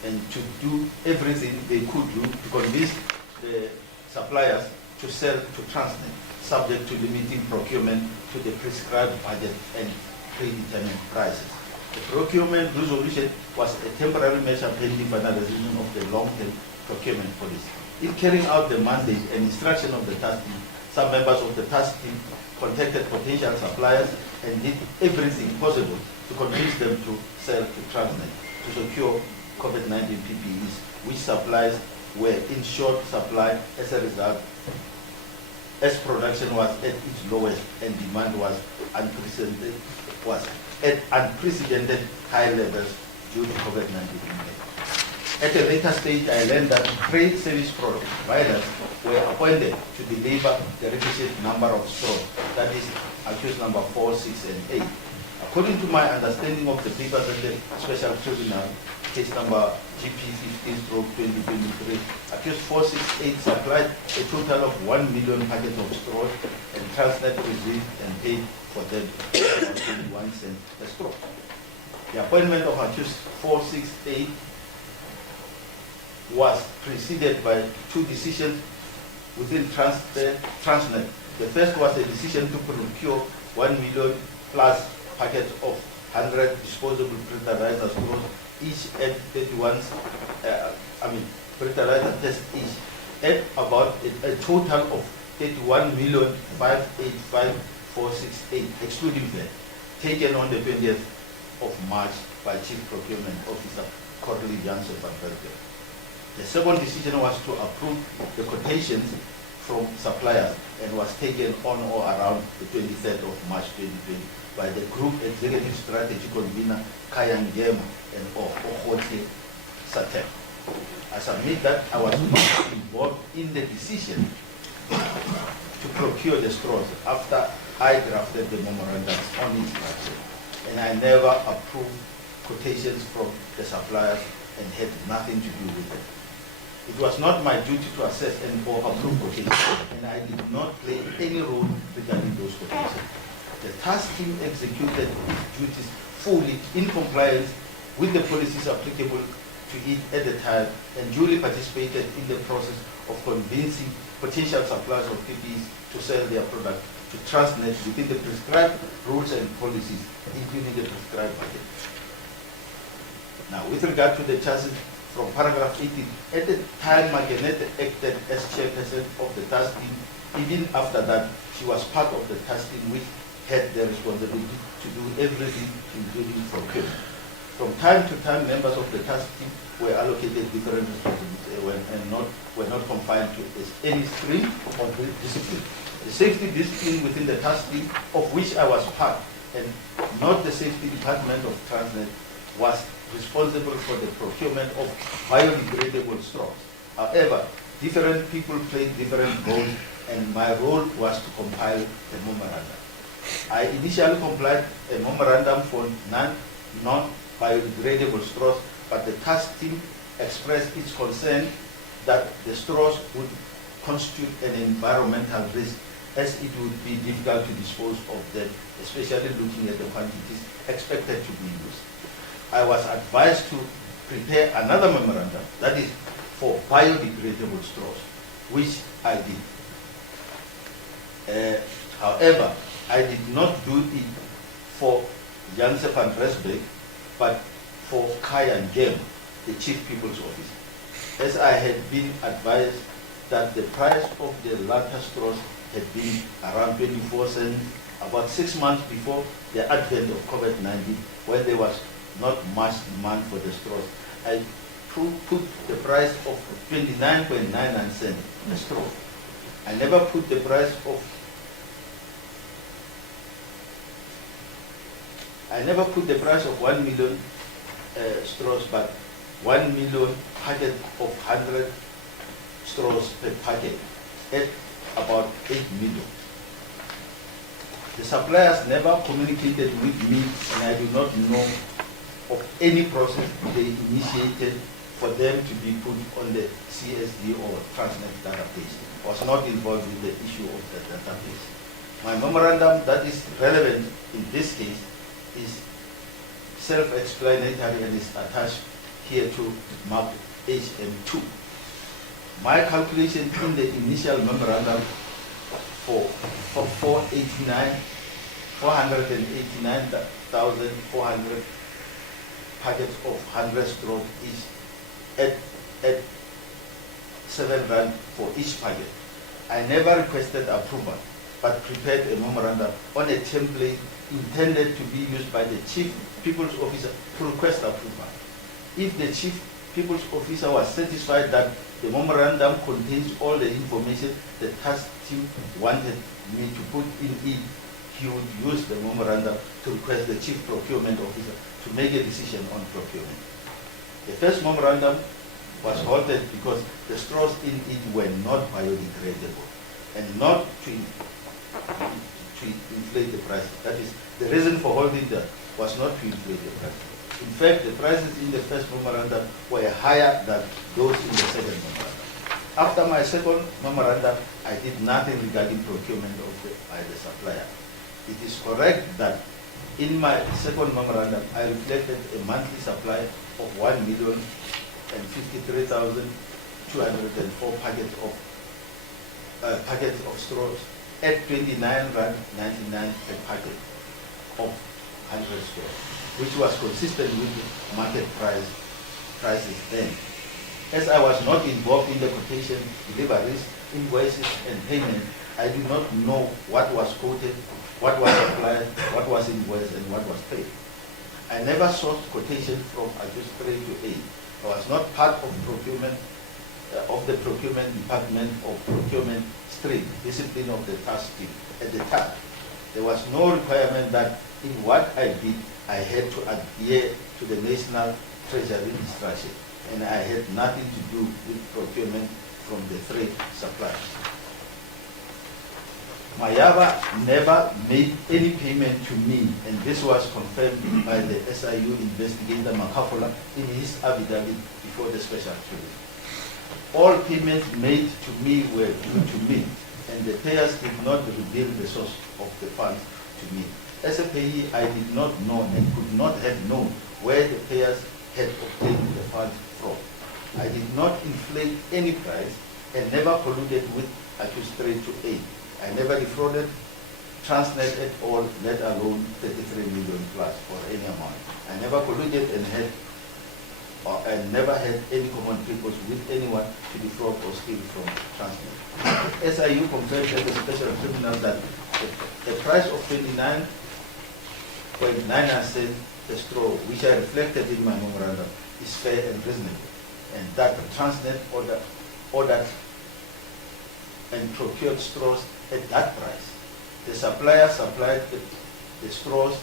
and to do everything they could do to convince the suppliers to sell to Transnet, subject to limiting procurement to the prescribed budget and predetermined prices. The procurement resolution was a temporary measure pending finalization of the long-term procurement policy. In carrying out the mandate and instruction of the task team, some members of the task team contacted potential suppliers and did everything possible to convince them to sell to Transnet to secure COVID-19 PPEs, which supplies were in short supply as a result, as production was at its lowest and demand was at unprecedented high levels due to COVID-19 impact. At a later stage, I learned that trade service providers were appointed to deliver the requisite number of stores, that is, accused number 4, 6, and 8. According to my understanding of the papers at the Special Tribunal, case number GP 15/2023, accused 468 supplied a total of 1 million packets of straws, and Transnet received and paid for them about 21 cents per straw. The appointment of accused 468 was preceded by two decisions within Transnet. The first was a decision to procure 1 million plus packets of 100 disposable breathalyzer straws, each at 31, breathalyzer test each, at about a total of 31,585,468, excluding that, taken on the 20th of March by Chief Procurement Officer Corley Janssen van Bergen. The second decision was to approve the quotations from suppliers and was taken on or around the 23rd of March 2020 by the Group Executive Strategy Convener Kayan Gema and Ohote Satek. I submit that I was not involved in the decision to procure the straws after I drafted the memorandums on instruction, and I never approved quotations from the suppliers and had nothing to do with it. It was not my duty to assess and or approve quotations, and I did not play any role regarding those quotations. The task team executed its duties fully in compliance with the policies applicable to it at the time, and duly participated in the process of convincing potential suppliers of PPEs to sell their product to Transnet within the prescribed rules and policies, including the prescribed budget. Now, with regard to the charges from paragraph 18, at the time Margaret acted as chairperson of the task team. Even after that, she was part of the task team which had the responsibility to do everything, including procurement. From time to time, members of the task team were allocated different responsibilities and were not confined to any stream or discipline. The safety discipline within the task team, of which I was part, and not the safety department of Transnet, was responsible for the procurement of biodegradable straws. However, different people played different roles, and my role was to compile a memorandum. I initially complied a memorandum for non-biodegradable straws, but the task team expressed its concern that the straws would constitute an environmental risk, as it would be difficult to dispose of them, especially looking at the quantities expected to be used. I was advised to prepare another memorandum, that is, for biodegradable straws, which I did. However, I did not do it for Janssen van Rensburg, but for Kayan Gem, the Chief People's Officer, as I had been advised that the price of the latter straws had been around 24 cents about 6 months before the advent of COVID-19, when there was not much demand for the straws. I put the price of 29.99 cents a straw. I never put the price of 1 million straws, but 1 million packet of 100 straws per packet at about 8 million. The suppliers never communicated with me, and I do not know of any process they initiated for them to be put on the CSD or Transnet database. I was not involved in the issue of the database. My memorandum that is relevant in this case is self-explanatory and is attached here to map HM2. My calculation in the initial memorandum for 489,400 packets of 100 straws is at 7 rand for each packet. I never requested approval, but prepared a memorandum on a template intended to be used by the Chief People's Officer to request approval. If the Chief People's Officer was satisfied that the memorandum contains all the information the task team wanted me to put in it, he would use the memorandum to request the Chief Procurement Officer to make a decision on procurement. The first memorandum was halted because the straws in it were not biodegradable and not to inflate the price. That is, the reason for holding that was not to inflate the price. In fact, the prices in the first memorandum were higher than those in the second memorandum. After my second memorandum, I did nothing regarding procurement by the supplier. It is correct that in my second memorandum, I reflected a monthly supply of 1,053,204 packets of straws at 29.99 rand per packet of 100 straws, which was consistent with the market prices then. As I was not involved in the quotation, deliveries, invoices, and payment, I do not know what was quoted, what was applied, what was invoiced, and what was paid. I never sought quotation from Accused 3 to 8. I was not part of procurement of the procurement department of procurement stream, discipline of the task team. At the time, there was no requirement that in what I did, I had to adhere to the National Treasury instruction, and I had nothing to do with procurement from the three suppliers. Mayaba never made any payment to me, and this was confirmed by the SIU investigator Makafula in his affidavit before the special jury. All payments made to me were due to me, and the payers did not reveal the source of the funds to me. As a payee, I did not know and could not have known where the payers had obtained the funds from. I did not inflate any price and never colluded with Accused 3 to 8. I never defrauded Transnet at all, let alone 33 million plus for any amount. I never colluded and never had any common purpose with anyone to defraud or steal from Transnet. SIU confirmed at the special tribunal that the price of 29.99 cents per straw, which I reflected in my memorandum, is fair and reasonable, and that Transnet ordered and procured straws at that price. The supplier supplied the straws,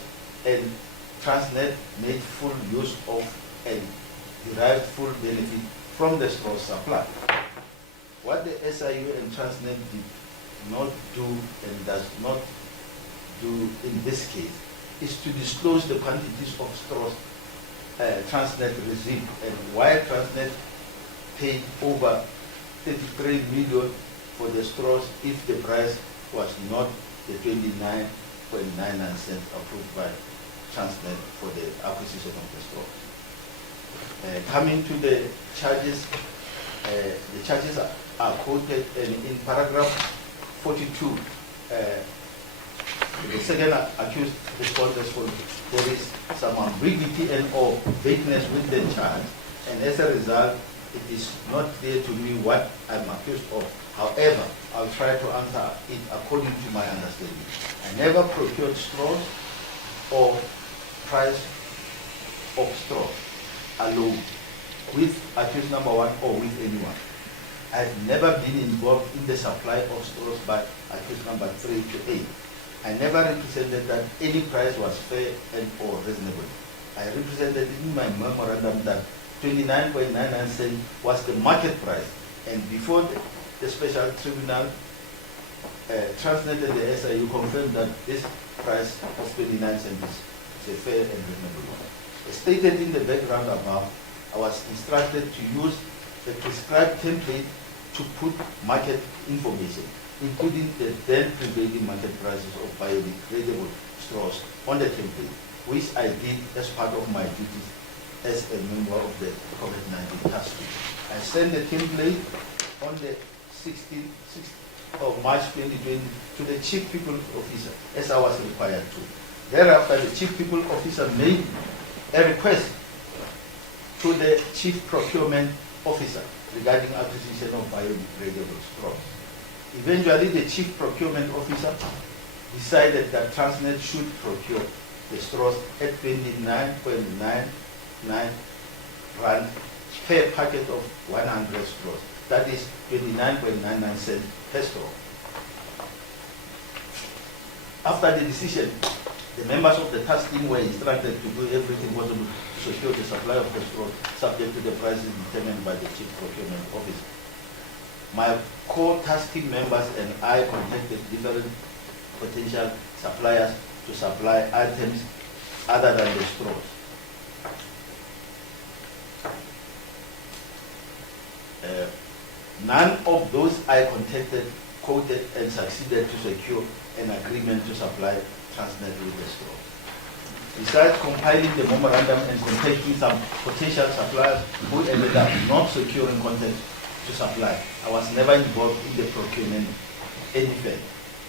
and Transnet made full use of and derived full benefit from the straw supply. What the SIU and Transnet did not do and does not do in this case is to disclose the quantities of straws Transnet received and why Transnet paid over 33 million for the straws if the price was not the 29.99 cents approved by Transnet for the acquisition of the straws. Coming to the charges are quoted in paragraph 42. The second accused respondents for there is some ambiguity and or vagueness with the charge, and as a result, it is not clear to me what I'm accused of. However, I'll try to answer it according to my understanding. I never procured straws or price of straws alone with accused number 1 or with anyone. I've never been involved in the supply of straws by accused number 3 to 8. I never represented that any price was fair and or reasonable. I represented in my memorandum that 29.99 cents was the market price, and before the special tribunal, Transnet and the SIU confirmed that this price of 29 cents is a fair and reasonable one. As stated in the background above, I was instructed to use the prescribed template to put market information, including the then prevailing market prices of biodegradable straws on the template, which I did as part of my duties as a member of the COVID-19 task force. I sent the template on the 16th of March 2020 to the Chief People Officer, as I was required to. Thereafter, the Chief People Officer made a request to the Chief Procurement Officer regarding acquisition of biodegradable straws. Eventually, the Chief Procurement Officer decided that Transnet should procure the straws at 29.99 rand per packet of 100 straws. That is 29.99 cents per straw. After the decision, the members of the task team were instructed to do everything possible to secure the supply of the straws subject to the prices determined by the Chief Procurement Officer. My core task team members and I contacted different potential suppliers to supply items other than the straws. None of those I contacted quoted and succeeded to secure an agreement to supply Transnet with the straws. Besides compiling the memorandum and contacting some potential suppliers who ended up not securing content to supply, I was never involved in the procurement anything.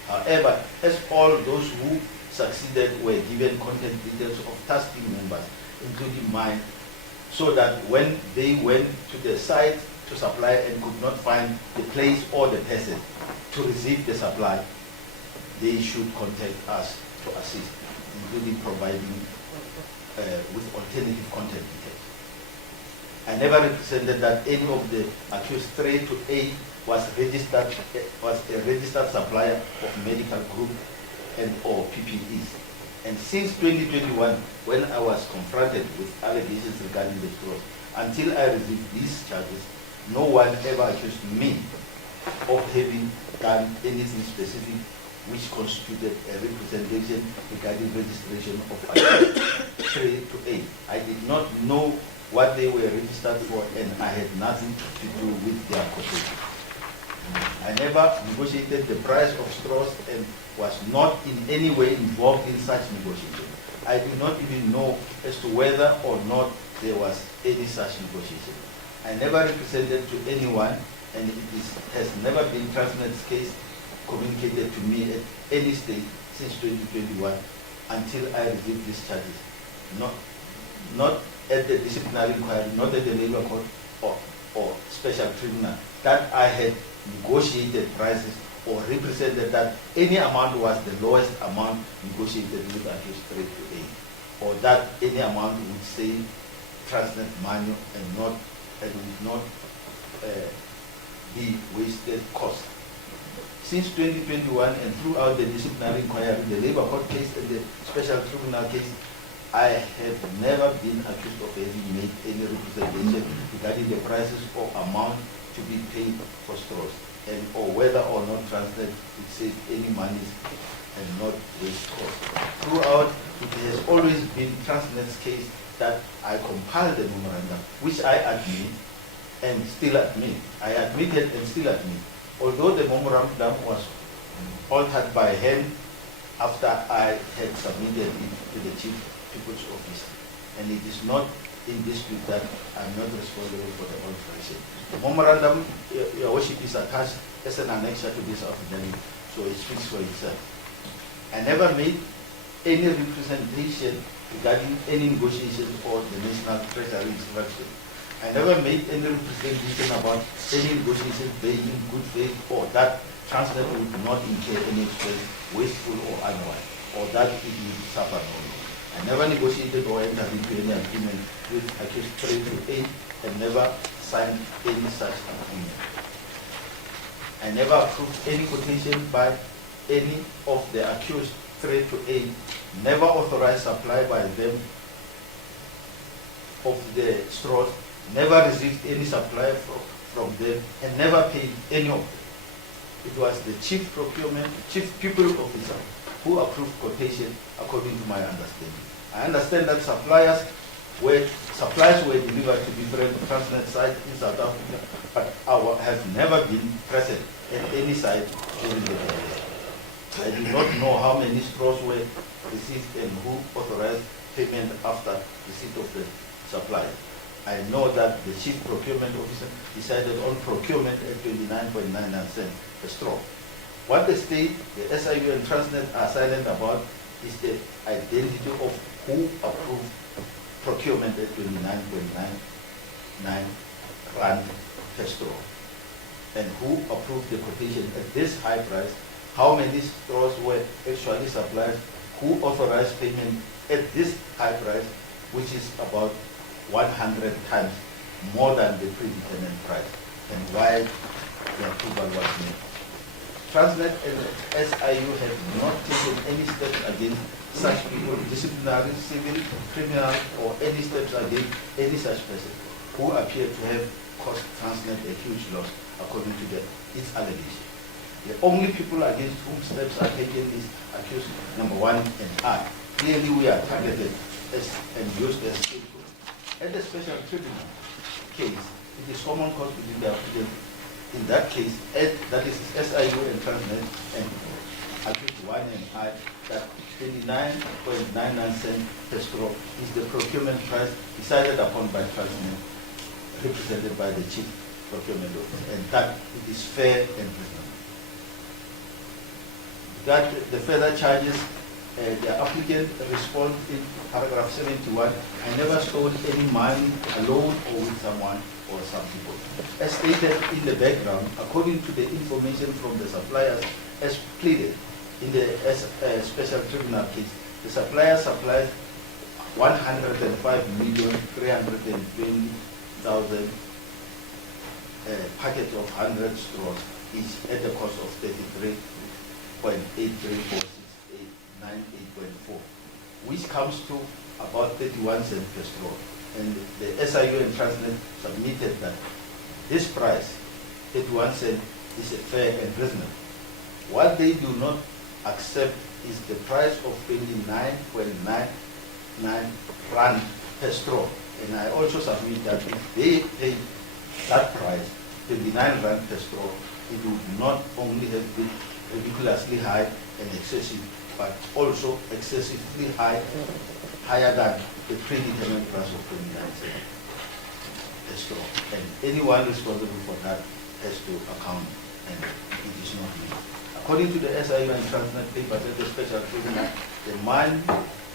However, as all those who succeeded were given content details of task team members, including mine, so that when they went to the site to supply and could not find the place or the person to receive the supply, they should contact us to assist, including providing with alternative content details. I never represented that any of the accused 3 to 8 was a registered supplier of medical group and or PPEs. And since 2021, when I was confronted with allegations regarding the straws, until I received these charges, no one ever accused me of having done anything specific which constituted a representation regarding registration of items 3 to 8. I did not know what they were registered for, and I had nothing to do with their quotation. I never negotiated the price of straws and was not in any way involved in such negotiation. I do not even know as to whether or not there was any such negotiation. I never represented to anyone, and it has never been Transnet's case communicated to me at any stage since 2021 until I received these charges. Not at the disciplinary inquiry, not at the labor court or special tribunal, that I had negotiated prices or represented that any amount was the lowest amount negotiated with accused 3 to 8, or that any amount would save Transnet money and would not be wasted cost. Since 2021 and throughout the disciplinary inquiry, the labor court case and the special tribunal case, I have never been accused of having made any representation regarding the prices or amount to be paid for straws, and or whether or not Transnet would save any money and not waste costs. Throughout, it has always been Transnet's case that I compiled the memorandum, which I admit and still admit. I admitted and still admit. Although the memorandum was altered by hand after I had submitted it to the Chief People's Office, and it is not in dispute that I'm not responsible for the alteration. The memorandum, Your Worship, is attached as an annexure to this affidavit, so it speaks for itself. I never made any representation regarding any negotiations or the National Treasury instruction. I never made any representation about any negotiation being in good faith or that Transnet would not incur any expense, wasteful or otherwise, or that it would suffer no loss. I never negotiated or entered into any agreement with accused 3 to 8 and never signed any such agreement. I never approved any quotation by any of the accused 3 to 8, never authorized supply by them of the straws, never received any supply from them, and never paid any of them. It was the chief people officer who approved quotation according to my understanding. I understand that supplies were delivered to different Transnet sites in South Africa, but I have never been present at any site during the day. I do not know how many straws were received and who authorized payment after receipt of the supply. I know that the chief procurement officer decided on procurement at 29.99 cents per straw. What the state, the SIU and Transnet are silent about is the identity of who approved procurement at 29.99 rand per straw and who approved the quotation at this high price, how many straws were actually supplied, who authorized payment at this high price, which is about 100 times more than the predetermined price, and why the approval was made. Transnet and SIU have not taken any steps against such people, disciplinary, civil, criminal, or any steps against any such person who appear to have caused Transnet a huge loss according to its allegation. The only people against whom steps are taken is accused number 1 and I. Clearly we are targeted and used as scapegoats. At the special tribunal case, it is common cause within the applicant. In that case, that is SIU and Transnet and accused 1 and I, that 29.99 cents per straw is the procurement price decided upon by Transnet, represented by the chief procurement officer, and that it is fair and reasonable. That the further charges, the applicant responds in paragraph 71, I never stole any money alone or with someone or some people. As stated in the background, according to the information from the suppliers as pleaded in the special tribunal case, the supplier supplied 105,320,000 packets of 100 straws each at the cost of 33.834698.4, which comes to about 31 cents per straw. And the SIU and Transnet submitted that this price, 31 cents, is fair and reasonable. What they do not accept is the price of 29.99 rand per straw. And I also submit that if they pay that price, 29 rand per straw, it would not only have been ridiculously high and excessive, but also excessively high, higher than the predetermined price of 29 cents per straw. And anyone responsible for that has to account, and it is not me. According to the SIU and Transnet papers at the special tribunal, the money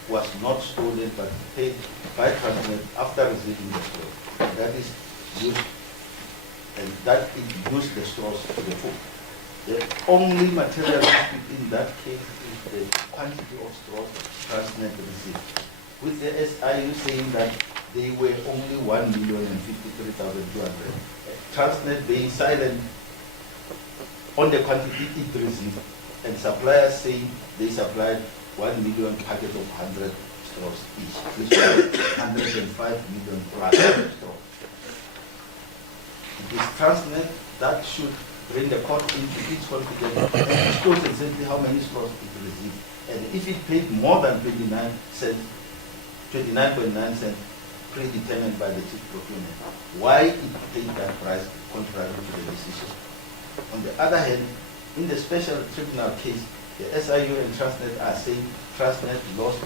was not stolen but paid by Transnet after receiving the straw. And that is used, and that it used the straws to the full. The only material dispute in that case is the quantity of straws Transnet received, with the SIU saying that they were only 1,053,200. Transnet being silent on the quantity it received, and suppliers saying they supplied 1 million packets of 100 straws each, which was 105 million straws. It is Transnet that should bring the court into its confidence and disclose exactly how many straws it received. And if it paid more than 29.9 cents predetermined by the chief procurement, why it paid that price contrary to the decision. On the other hand, in the special tribunal case, the SIU and Transnet are saying Transnet lost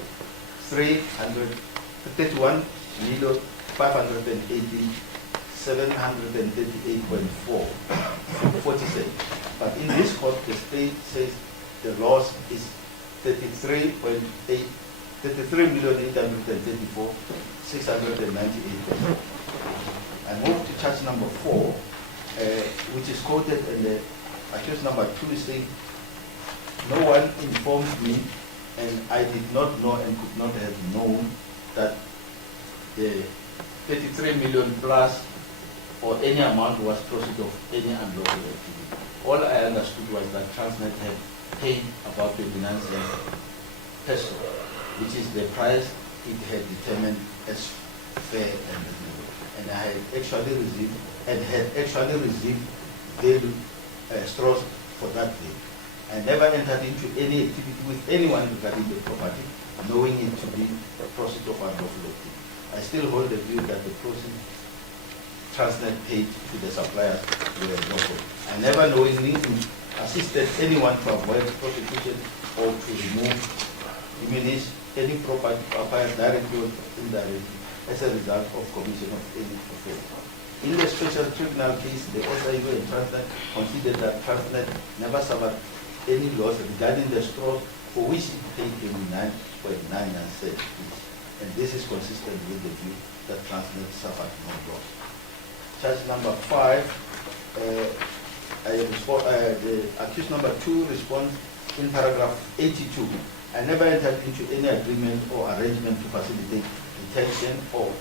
31,738.40 cents. But in this court, the state says the loss is 33,834,698. I move to charge number 4, which is quoted in the accused number 2 is saying, no one informed me and I did not know and could not have known that the 33 million plus or any amount was proceeds of any unlawful activity. All I understood was that Transnet had paid about 29 cents peso, which is the price it had determined as fair and reasonable. And I had actually received value straws for that day. I never entered into any activity with anyone regarding the property, knowing it to be a proceeds of unlawful activity. I still hold the view that the proceeds Transnet paid to the suppliers were lawful. I never knowingly assisted anyone to avoid prosecution or to remove, diminish any property acquired directly or indirectly as a result of commission of any offense. In the special tribunal case, the SIU and Transnet considered that Transnet never suffered any loss regarding the straws for which it paid 29.99 cents each. And this is consistent with the view that Transnet suffered no loss. Charge number 5, the accused number 2 responds in paragraph 82. I never entered into any agreement or arrangement to facilitate detection or